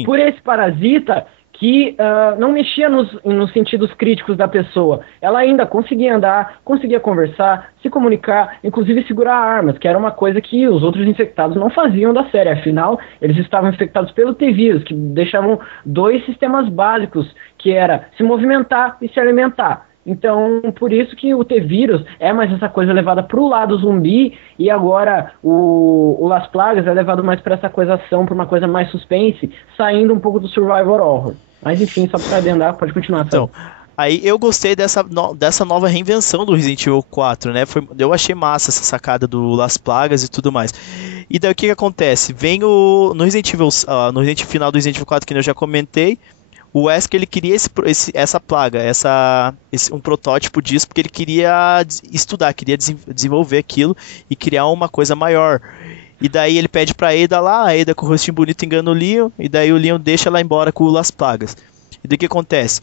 por esse parasita que não mexia nos sentidos críticos da pessoa. Ela ainda conseguia andar, conseguia conversar, se comunicar, inclusive segurar armas, que era uma coisa que os outros infectados não faziam da série. Afinal, eles estavam infectados pelo T-vírus, que deixavam 2 sistemas básicos, que era se movimentar e se alimentar. Então, por isso que o T-vírus é mais essa coisa levada pro lado zumbi, e agora o Las Plagas é levado mais para essa coisa ação, para uma coisa mais suspense, saindo um pouco do survival horror. Mas enfim, só para adendar, pode continuar. Então, aí eu gostei dessa nova reinvenção do Resident Evil 4, né? Eu achei massa essa sacada do Las Plagas e tudo mais. E daí o que acontece? No Resident Evil, no final do Resident Evil 4, que eu já comentei, o Wesker, ele queria essa plaga, um protótipo disso, porque ele queria estudar, queria desenvolver aquilo e criar uma coisa maior. E daí ele pede pra Ada lá, a Ada com o rostinho bonito engana o Leon, e daí o Leon deixa ela embora com o Las Plagas. E daí o que acontece?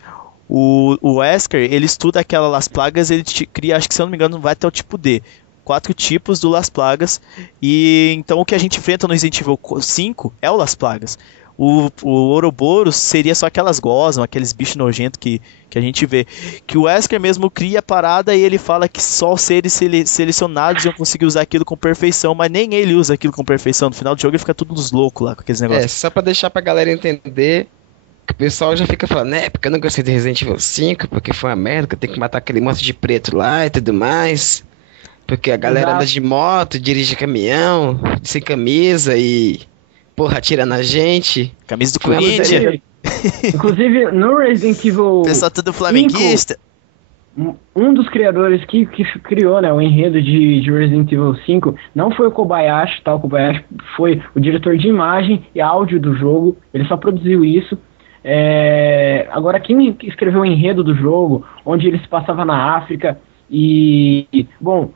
O Wesker, ele estuda aquela Las Plagas, ele cria, acho que se eu não me engano, vai até o tipo D. 4 tipos do Las Plagas, e então o que a gente enfrenta no Resident Evil 5 é o Las Plagas. O Ouroboros seria só aquelas gosmas, aqueles bichos nojentos que a gente vê. Que o Wesker mesmo cria a parada e ele fala que só os seres selecionados iam conseguir usar aquilo com perfeição, mas nem ele usa aquilo com perfeição. No final do jogo ele fica tudo nos loucos lá com aqueles negócios. Só pra deixar pra galera entender que o pessoal já fica falando, né, porque eu não gostei de Resident Evil 5, porque foi uma merda, que eu tenho que matar aquele monstro de preto lá e tudo mais. Porque a galera anda de moto, dirige caminhão, sem camisa e... porra, atira na gente. Camisa do Corinthians. Inclusive, no Resident Evil... Pessoal tudo flamenguista. Um dos criadores que criou, né, o enredo de Resident Evil 5 não foi o Kobayashi, tá? O Kobayashi foi o diretor de imagem e áudio do jogo. Ele só produziu isso. Agora, quem escreveu o enredo do jogo, onde ele se passava na África bom...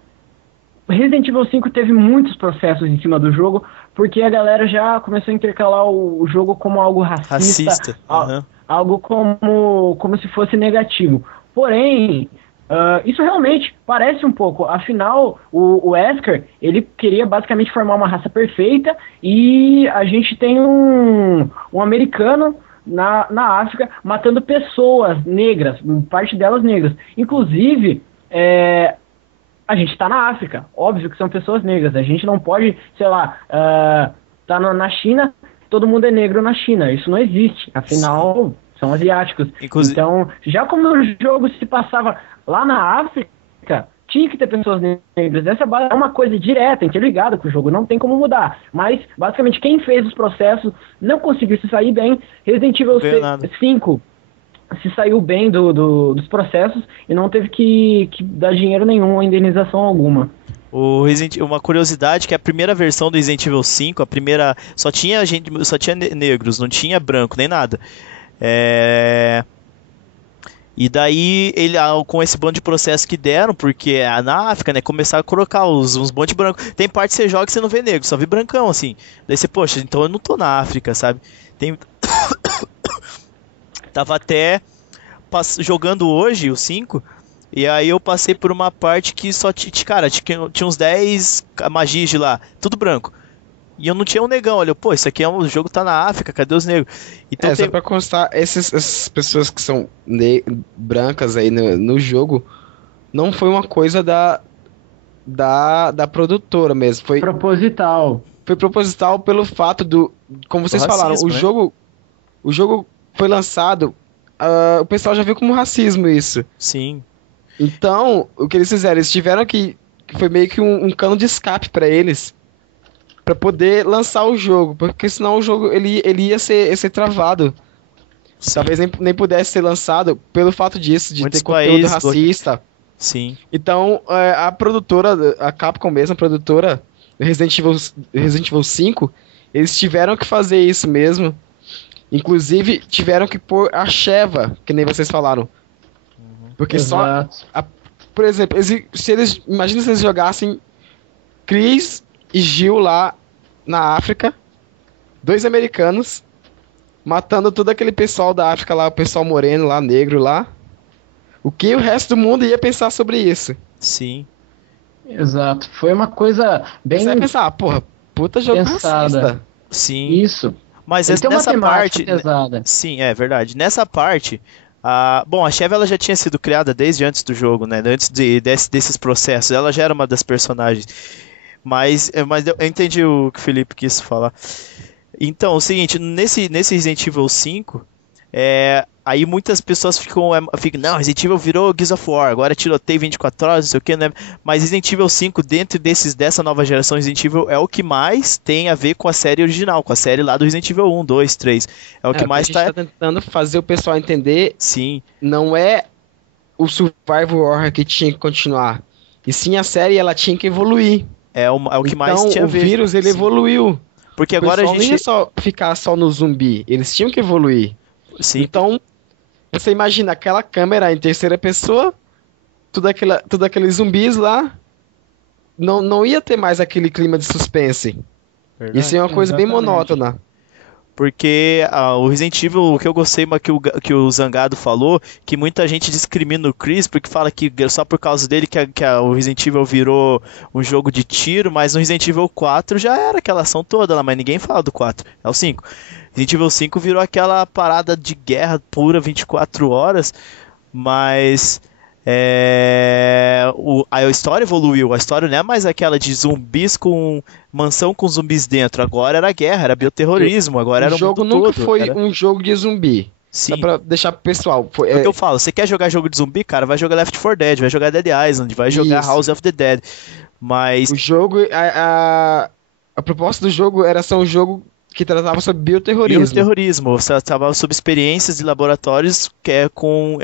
Resident Evil 5 teve muitos processos em cima do jogo, porque a galera já começou a intercalar o jogo como algo racista. Algo como se fosse negativo. Porém, isso realmente parece um pouco. Afinal, o Wesker, ele queria basicamente formar uma raça perfeita, e a gente tem um americano na África matando pessoas negras, parte delas negras. Inclusive, a gente tá na África, óbvio que são pessoas negras, a gente não pode, sei lá, tá na China, todo mundo é negro na China, isso não existe, afinal, são asiáticos. Inclusive... Então, já como o jogo se passava lá na África, tinha que ter pessoas negras, essa é uma coisa direta, interligada com o jogo, não tem como mudar, mas, basicamente, quem fez os processos não conseguiu se sair bem. Resident Evil 5... se saiu bem dos processos e não teve que dar dinheiro nenhum ou indenização alguma. Uma curiosidade que a primeira versão do Resident Evil 5, a primeira, só tinha negros, não tinha branco nem nada. E daí, com esse bando de processo que deram, porque na África, né, começaram a colocar uns bonde branco. Tem parte que você joga que você não vê negro, só vê brancão, assim. Daí você, poxa, então eu não tô na África, sabe? Tava até jogando hoje, o 5, e aí eu passei por uma parte que só tinha uns 10 magias de lá, tudo branco. E eu não tinha um negão, olha, pô, isso aqui o jogo tá na África, cadê os negros? Então só pra constar, essas pessoas que são brancas aí no jogo, não foi uma coisa da produtora mesmo, foi proposital. Foi proposital pelo fato como vocês falaram, racismo, né? O jogo foi lançado, o pessoal já viu como racismo isso. Sim. Então, o que eles fizeram? Eles tiveram que foi meio que um cano de escape pra eles, pra poder lançar o jogo, porque senão o jogo ele ia ser travado. Sim. Talvez nem pudesse ser lançado pelo fato disso, de Muitos ter conteúdo países racista. Sim. Então, a produtora, a Capcom mesmo, a produtora Resident Evil 5, eles tiveram que fazer isso mesmo. Inclusive, tiveram que pôr a Sheva, que nem vocês falaram. Porque por exemplo, imagina se eles jogassem Chris e Jill lá na África, 2 americanos, matando todo aquele pessoal da África lá, o pessoal moreno lá, negro lá. O que o resto do mundo ia pensar sobre isso? Sim. Exato. Foi uma coisa bem... Você vai pensar, porra, puta jogo racista. Sim. Isso. Mas nessa parte... pesada. Sim, é verdade. Nessa parte... Bom, a Sheva ela já tinha sido criada desde antes do jogo, né? Antes desses processos. Ela já era uma das personagens. Mas eu entendi o que o Felipe quis falar. Então, é o seguinte, nesse Resident Evil 5, aí muitas pessoas ficam, não, Resident Evil virou Gears of War, agora tiroteio 24 horas, não sei o que, né? Mas Resident Evil 5, dentro dessa nova geração Resident Evil, é o que mais tem a ver com a série original, com a série lá do Resident Evil 1, 2, 3. É o que mais tá... A gente tá tentando fazer o pessoal entender. Sim. Não é o Survival Horror que tinha que continuar, e sim a série, ela tinha que evoluir. É o que mais tinha a ver. Então, o vírus, ele evoluiu. Porque agora a gente... não ia ficar só no zumbi, eles tinham que evoluir. Sim. Então, você imagina aquela câmera em terceira pessoa, tudo aqueles zumbis lá, não ia ter mais aquele clima de suspense. Verdade, isso é uma coisa bem monótona. Porque o Resident Evil, o que eu gostei, mas que o Zangado falou, que muita gente discrimina o Chris, porque fala que só por causa dele que o Resident Evil virou um jogo de tiro, mas no Resident Evil 4 já era aquela ação toda lá, mas ninguém fala do 4, é o 5. Resident Evil 5 virou aquela parada de guerra pura 24 horas, mas a história evoluiu. A história não é mais aquela de zumbis com mansão com zumbis dentro. Agora era guerra, era bioterrorismo. Agora era o jogo nunca foi um jogo de zumbi. Sim. Só pra deixar pro pessoal. É o que eu falo, você quer jogar jogo de zumbi, cara, vai jogar Left 4 Dead, vai jogar Dead Island, vai jogar House of the Dead. Mas o jogo, a proposta do jogo era ser um jogo que tratava sobre bioterrorismo. Bioterrorismo, você tratava sobre experiências de laboratórios com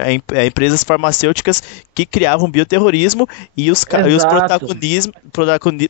empresas farmacêuticas que criavam bioterrorismo e os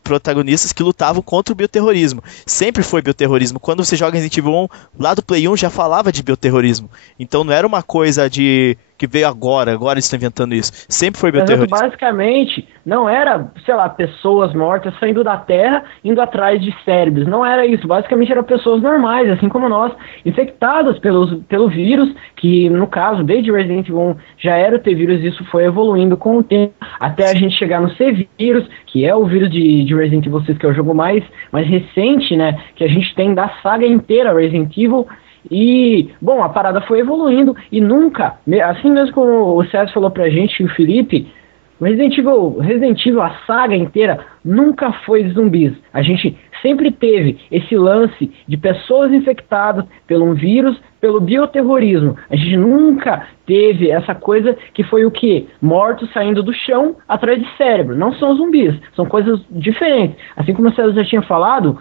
protagonistas que lutavam contra o bioterrorismo. Sempre foi bioterrorismo. Quando você joga Resident Evil 1, lá do Play 1 já falava de bioterrorismo. Então não era uma coisa que veio agora eles estão inventando isso. Sempre foi bioterrorismo. Basicamente, não era, sei lá, pessoas mortas saindo da Terra, indo atrás de cérebros. Não era isso. Basicamente eram pessoas normais, assim como nós, infectadas pelo vírus, que no caso, desde Resident Evil 1 já era o T-vírus, isso foi evoluindo com o tempo, até a gente chegar no C-vírus, que é o vírus de Resident Evil 6, que é o jogo mais recente, né, que a gente tem da saga inteira Resident Evil. E, bom, a parada foi evoluindo e nunca, assim mesmo como o César falou pra gente e o Felipe, Resident Evil, a saga inteira, nunca foi zumbis. A gente sempre teve esse lance de pessoas infectadas pelo vírus, pelo bioterrorismo. A gente nunca teve essa coisa que foi o quê? Mortos saindo do chão atrás de cérebro. Não são zumbis, são coisas diferentes. Assim como o César já tinha falado,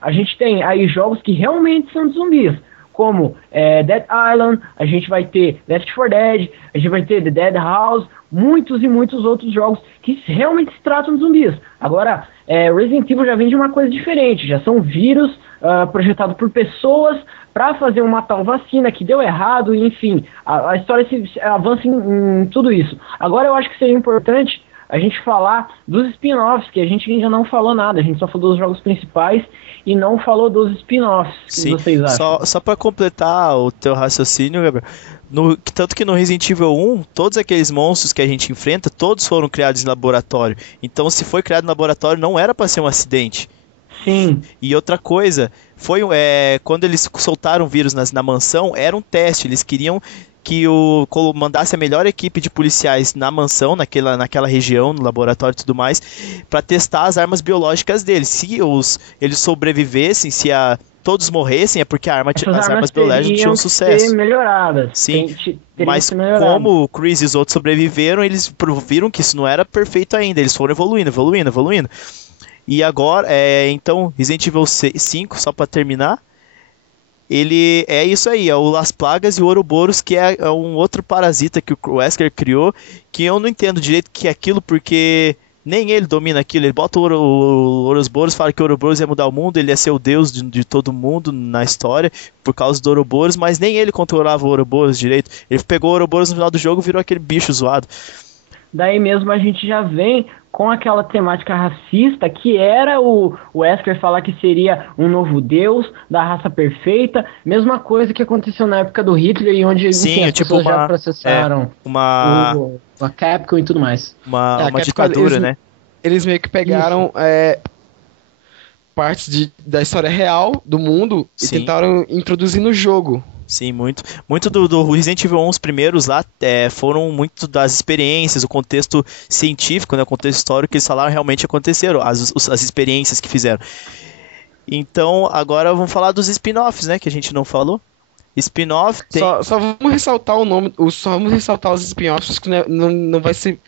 a gente tem aí jogos que realmente são de zumbis, como Dead Island, a gente vai ter Left 4 Dead, a gente vai ter The Dead House, muitos e muitos outros jogos que realmente se tratam de zumbis. Agora, Resident Evil já vem de uma coisa diferente, já são vírus projetados por pessoas para fazer uma tal vacina que deu errado, enfim, a história avança em tudo isso. Agora eu acho que seria importante a gente falar dos spin-offs, que a gente ainda não falou nada, a gente só falou dos jogos principais e não falou dos spin-offs. Sim, que vocês acham? só para completar o teu raciocínio, Gabriel, tanto que no Resident Evil 1, todos aqueles monstros que a gente enfrenta, todos foram criados em laboratório. Então, se foi criado em laboratório, não era para ser um acidente. Sim. E outra coisa, quando eles soltaram o vírus na mansão, era um teste, eles queriam que mandasse a melhor equipe de policiais na mansão, naquela região, no laboratório e tudo mais, para testar as armas biológicas deles. Se eles sobrevivessem, todos morressem, é porque as armas biológicas tinham sucesso. Ser melhoradas. Sim, mas como o Chris e os outros sobreviveram, eles viram que isso não era perfeito ainda, eles foram evoluindo. E agora, então, Resident Evil 5, só para terminar, ele é isso aí, é o Las Plagas e o Ouroboros, que é um outro parasita que o Wesker criou, que eu não entendo direito que é aquilo, porque nem ele domina aquilo. Ele bota o Ouroboros, fala que o Ouroboros ia mudar o mundo, ele ia ser o deus de todo mundo na história, por causa do Ouroboros, mas nem ele controlava o Ouroboros direito. Ele pegou o Ouroboros no final do jogo e virou aquele bicho zoado. Daí mesmo a gente já vem com aquela temática racista, que era o Wesker falar que seria um novo deus da raça perfeita, mesma coisa que aconteceu na época do Hitler, e onde sim, as pessoas já processaram a Capcom e tudo mais. Uma ditadura, né? Eles meio que pegaram partes da história real do mundo e tentaram introduzir no jogo. Sim, muito do Resident Evil 1, os primeiros lá, foram muito das experiências, o contexto científico, né, o contexto histórico que eles falaram realmente aconteceram, as experiências que fizeram. Então, agora vamos falar dos spin-offs, né, que a gente não falou. Spin-off tem... Só vamos ressaltar o nome, só vamos ressaltar os spin-offs, que não vai ser...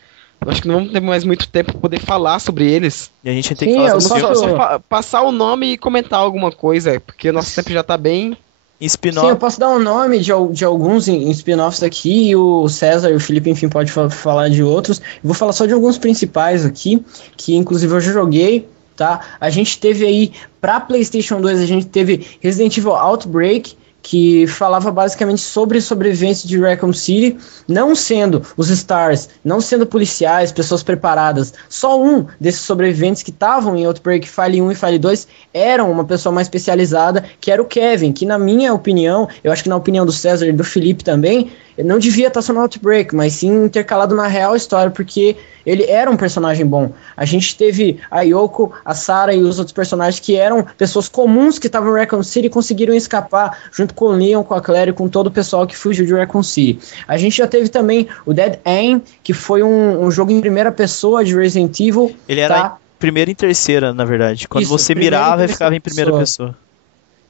Acho que não vamos ter mais muito tempo para poder falar sobre eles. E a gente tem que falar sobre só passar o nome e comentar alguma coisa, porque o nosso tempo já tá bem... Sim, eu posso dar um nome de alguns spin-offs aqui, e o César e o Felipe, enfim, pode falar de outros. Eu vou falar só de alguns principais aqui, que inclusive eu já joguei, tá? A gente teve aí, pra PlayStation 2, a gente teve Resident Evil Outbreak, que falava basicamente sobre sobrevivência de Raccoon City, não sendo os Stars, não sendo policiais, pessoas preparadas, só um desses sobreviventes que estavam em Outbreak File 1 e File 2 eram uma pessoa mais especializada, que era o Kevin, que na minha opinião, eu acho que na opinião do César e do Felipe também, não devia estar só no Outbreak, mas sim intercalado na real história, porque ele era um personagem bom. A gente teve a Yoko, a Sarah e os outros personagens que eram pessoas comuns que estavam em Raccoon City e conseguiram escapar junto com o Leon, com a Claire e com todo o pessoal que fugiu de Raccoon City. A gente já teve também o Dead Aim, que foi um jogo em primeira pessoa de Resident Evil. Ele era em primeira e terceira, na verdade. Quando você mirava, ficava em primeira pessoa.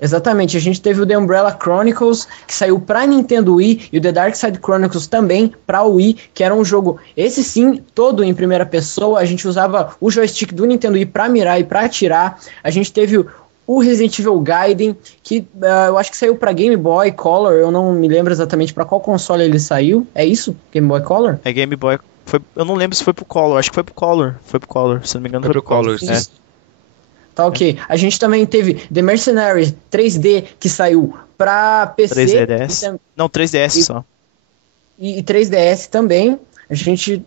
Exatamente, a gente teve o The Umbrella Chronicles, que saiu pra Nintendo Wii, e o The Dark Side Chronicles também pra Wii, que era um jogo, esse sim, todo em primeira pessoa. A gente usava o joystick do Nintendo Wii pra mirar e pra atirar. A gente teve o Resident Evil Gaiden, que eu acho que saiu pra Game Boy Color, eu não me lembro exatamente pra qual console ele saiu. É isso? Game Boy Color? É Game Boy. Eu não lembro se foi pro Color, acho que foi pro Color. Se não me engano, foi pro Color. Tá ok. A gente também teve The Mercenaries 3D, que saiu pra PC. 3DS. Não, 3DS só. E 3DS também. A gente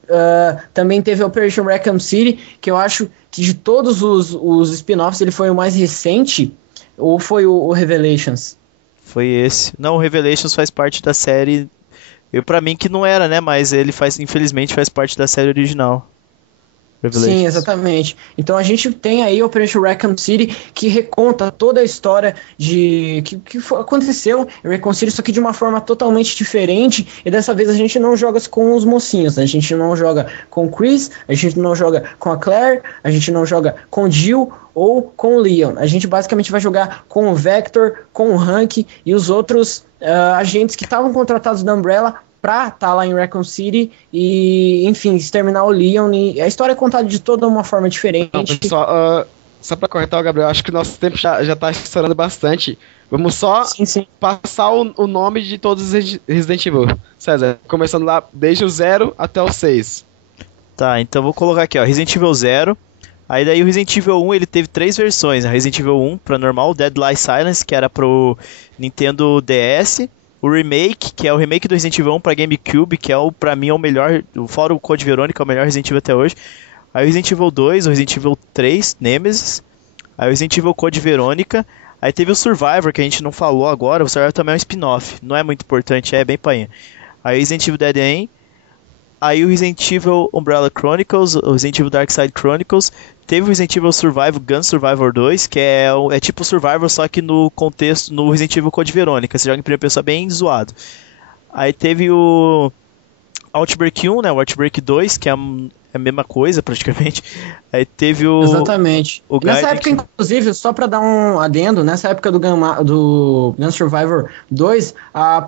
também teve Operation Raccoon City, que eu acho que de todos os spin-offs ele foi o mais recente, ou foi o Revelations? Foi esse. Não, o Revelations faz parte da série... Pra mim que não era, né? Mas ele infelizmente faz parte da série original. Sim, exatamente. Então a gente tem aí Operation Raccoon City, que reconta toda a história que aconteceu em Raccoon City, só que de uma forma totalmente diferente, e dessa vez a gente não joga com os mocinhos, né? A gente não joga com o Chris, a gente não joga com a Claire, a gente não joga com o Jill ou com o Leon. A gente basicamente vai jogar com o Vector, com o Hank e os outros agentes que estavam contratados da Umbrella pra estar lá em Raccoon City e, enfim, exterminar o Leon. E a história é contada de toda uma forma diferente. Não, pessoal, só pra corretar o Gabriel, acho que o nosso tempo já tá estourando bastante. Vamos só passar o nome de todos os Resident Evil. César, começando lá desde o 0 até o 6. Tá, então vou colocar aqui, ó, Resident Evil 0, Aí daí o Resident Evil 1 ele teve 3 versões, a Resident Evil 1 para normal, Dead Lie Silence, que era pro Nintendo DS, o Remake, que é o remake do Resident Evil 1 para GameCube, que é pra mim é o melhor, fora o Code Verônica, é o melhor Resident Evil até hoje. Aí o Resident Evil 2, o Resident Evil 3, Nemesis, aí o Resident Evil Code Verônica, aí teve o Survivor, que a gente não falou agora, o Survivor também é um spin-off, não é muito importante, é bem painha. Aí o Resident Evil Dead End, aí o Resident Evil Umbrella Chronicles, o Resident Evil Dark Side Chronicles, teve o Resident Evil Survival Gun Survivor 2, que é tipo Survivor, só que no contexto, no Resident Evil Code Verônica, você joga em primeira pessoa bem zoado. Aí teve o Outbreak 1, né, o Outbreak 2, que é a mesma coisa praticamente. Aí teve o... Exatamente. O nessa época, inclusive, só pra dar um adendo, nessa época do Gun Survivor 2,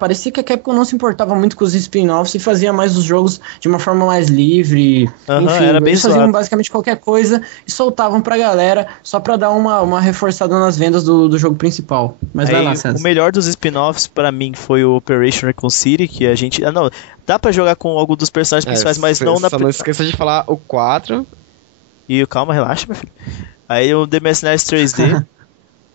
parecia que a Capcom não se importava muito com os spin-offs e fazia mais os jogos de uma forma mais livre. Enfim, era bem eles faziam suave. basicamente qualquer coisa e soltavam pra galera só pra dar uma reforçada nas vendas do jogo principal. Mas vai lá, César. O melhor dos spin-offs pra mim foi o Operation Raccoon City, que a gente... não, dá pra jogar com algum dos personagens principais, mas não na... Só não esqueça de falar o 4. E calma, relaxa, meu filho. Aí o The Mercenaries 3D.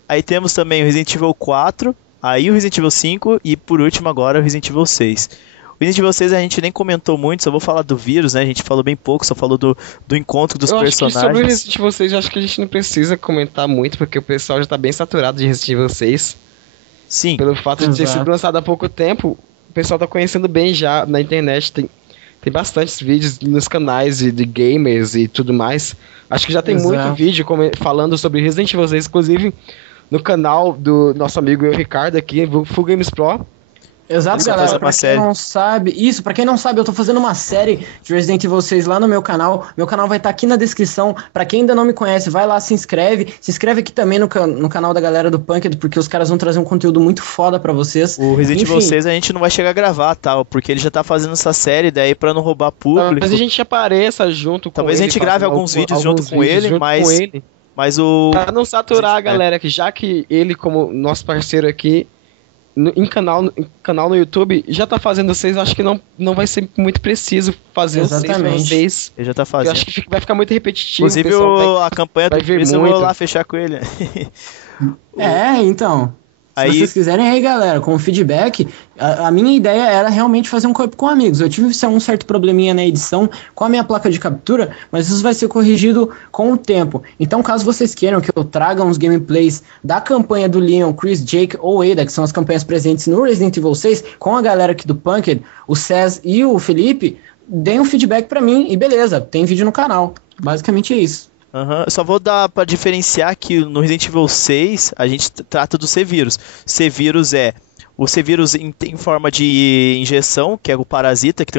Aí temos também o Resident Evil 4. Aí o Resident Evil 5. E por último agora o Resident Evil 6. O Resident Evil 6 a gente nem comentou muito, só vou falar do vírus, né? A gente falou bem pouco, só falou do encontro dos personagens. Acho que sobre o Resident Evil 6 eu acho que a gente não precisa comentar muito, porque o pessoal já tá bem saturado de Resident Evil 6. Sim. Pelo fato de ter sido lançado há pouco tempo, o pessoal tá conhecendo bem já na internet. Tem bastantes vídeos nos canais de gamers e tudo mais. Acho que já tem muito vídeo falando sobre Resident Evil 6, inclusive no canal do nosso amigo Ricardo aqui, Full Games Pro. Exato, galera, pra quem não sabe... Isso, pra quem não sabe, eu tô fazendo uma série de Resident Evil 6 lá no meu canal. Meu canal vai estar aqui na descrição. Pra quem ainda não me conhece, vai lá, se inscreve. Se inscreve aqui também no canal da galera do Punked, porque os caras vão trazer um conteúdo muito foda pra vocês. O Resident Evil 6 a gente não vai chegar a gravar, tal, porque ele já tá fazendo essa série, daí pra não roubar público... Mas a gente apareça junto com ele. Talvez a gente grave alguns vídeos junto com ele, mas o... Pra não saturar a galera, que já que ele, como nosso parceiro aqui... Em canal no YouTube já tá fazendo vocês, acho que não vai ser muito preciso fazer vocês. Ele já tá fazendo. Eu acho que vai ficar muito repetitivo. Inclusive a campanha do Chris, eu vou lá fechar com ele. Então. Se vocês quiserem aí, galera, com o feedback, a minha ideia era realmente fazer um co-op com amigos. Eu tive um certo probleminha na edição com a minha placa de captura, mas isso vai ser corrigido com o tempo. Então, caso vocês queiram que eu traga uns gameplays da campanha do Leon, Chris, Jake ou Ada, que são as campanhas presentes no Resident Evil 6, com a galera aqui do Punked, o Cés e o Felipe, deem um feedback pra mim e beleza, tem vídeo no canal. Basicamente é isso. Só vou dar pra diferenciar que no Resident Evil 6 a gente trata do C-Vírus. C-Vírus é o C-Vírus em forma de injeção, que é o parasita, que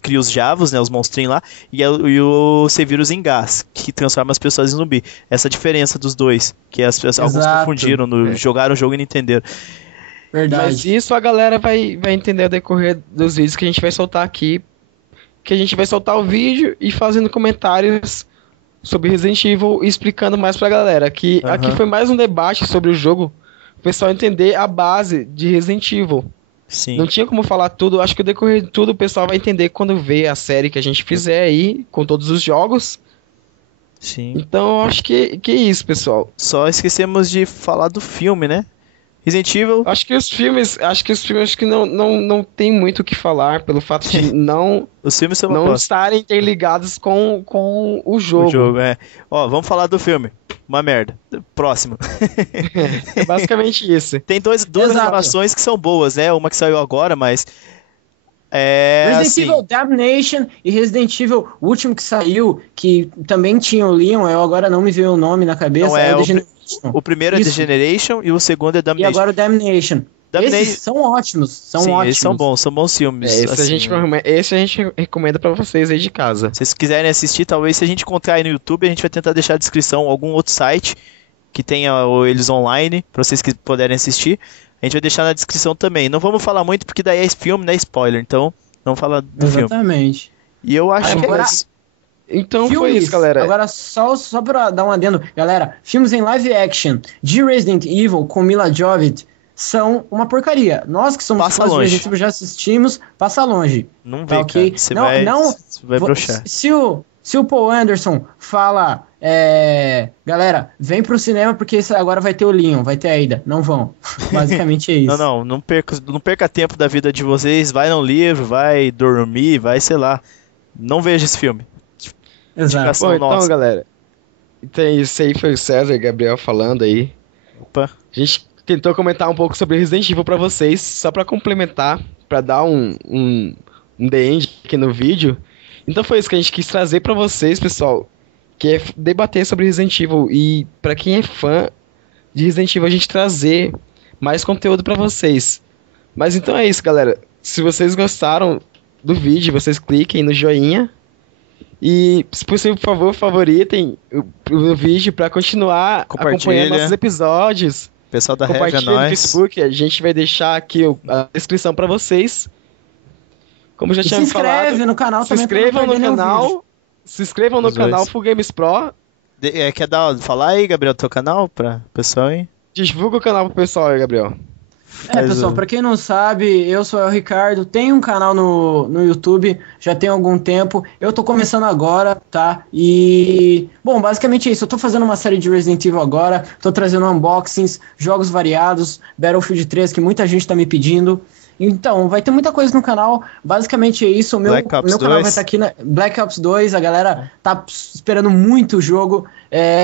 cria os javos, né, os monstrinhos lá, e o C-Vírus em gás, que transforma as pessoas em zumbi. Essa é a diferença dos dois, que alguns confundiram, jogaram o jogo e não entenderam. Verdade. Mas isso a galera vai entender ao decorrer dos vídeos que a gente vai soltar aqui, que a gente vai soltar o vídeo e fazendo comentários sobre Resident Evil e explicando mais pra galera, que aqui foi mais um debate sobre o jogo, o pessoal entender a base de Resident Evil. Sim. Não tinha como falar tudo, acho que o decorrer de tudo o pessoal vai entender quando ver a série que a gente fizer aí, com todos os jogos. Sim. Então eu acho que é isso, pessoal. Só esquecemos de falar do filme, né? Resident Evil. Acho que os filmes que não tem muito o que falar, pelo fato de não os filmes são não estarem interligados com o jogo. O jogo, Ó, vamos falar do filme. Uma merda. Próximo. É basicamente isso. Tem duas animações que são boas, né? Uma que saiu agora, mas... Resident Evil Damnation e Resident Evil, o último que saiu, que também tinha o Leon, eu agora não me veio o nome na cabeça, o primeiro é The Generation e o segundo é Damnation. E agora o Damnation. Esses são ótimos, ótimos. Esses são bons filmes. Esse a gente recomenda pra vocês aí de casa. Se vocês quiserem assistir, talvez se a gente encontrar aí no YouTube, a gente vai tentar deixar na descrição algum outro site que tenha eles online, pra vocês que puderem assistir. A gente vai deixar na descrição também. Não vamos falar muito, porque daí é filme, não é spoiler. Então, não fala do filme. Exatamente. E eu acho que é isso. Então filmes, foi isso, galera. Agora, só pra dar um adendo. Galera, filmes em live action de Resident Evil com Mila Jovovich são uma porcaria. Nós que somos fãs de Resident Evil já assistimos, passa longe. Não vê, okay? Cara. Você vai broxar. Se o Paul Anderson fala galera, vem pro cinema porque agora vai ter o Leon, vai ter a Ada. Não vão. Basicamente é isso. Não perca tempo da vida de vocês, vai no livro, vai dormir, vai, sei lá. Não veja esse filme. Exato. Bom, então, galera, então isso aí foi o César e Gabriel falando aí. Opa. A gente tentou comentar um pouco sobre Resident Evil pra vocês, só pra complementar, pra dar um The End aqui no vídeo. Então foi isso que a gente quis trazer pra vocês, pessoal, que é debater sobre Resident Evil. E pra quem é fã de Resident Evil, a gente trazer mais conteúdo pra vocês. Mas então é isso, galera. Se vocês gostaram do vídeo, vocês cliquem no joinha. E, se possível, por favor, favoritem o vídeo pra continuar acompanhando nossos episódios. Pessoal da Rev, Compartilha no Facebook, a gente vai deixar aqui a descrição pra vocês. Como já tinha falado, se inscreve no canal também. Se inscrevam no canal Full Games Pro. Quer falar aí, Gabriel, teu canal pra pessoal aí? Divulga o canal pro pessoal aí, Gabriel. Pessoal, pra quem não sabe, eu sou o Ricardo, tenho um canal no YouTube, já tem algum tempo, eu tô começando agora, tá? E, bom, basicamente é isso, eu tô fazendo uma série de Resident Evil agora, tô trazendo unboxings, jogos variados, Battlefield 3, que muita gente tá me pedindo. Então, vai ter muita coisa no canal, basicamente é isso, o meu canal vai estar aqui na Black Ops 2, a galera tá esperando muito o jogo,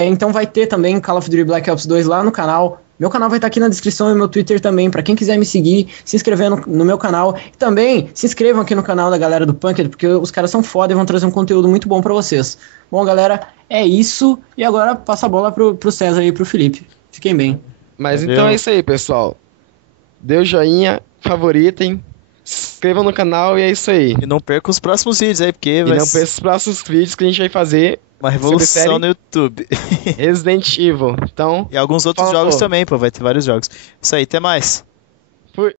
então vai ter também Call of Duty Black Ops 2 lá no canal. Meu canal vai estar aqui na descrição e meu Twitter também, pra quem quiser me seguir, se inscrever no meu canal. E também se inscrevam aqui no canal da galera do Punked, porque os caras são foda e vão trazer um conteúdo muito bom pra vocês. Bom, galera, é isso. E agora passa a bola pro César e pro Felipe. Fiquem bem. Mas então é isso aí, pessoal. Dê o joinha, favoritem, se inscrevam no canal e é isso aí. E não perca os próximos vídeos aí, porque não perca os próximos vídeos que a gente vai fazer. Uma revolução no YouTube. Resident Evil. Então, e alguns outros jogos também, pô. Vai ter vários jogos. Isso aí, até mais. Fui.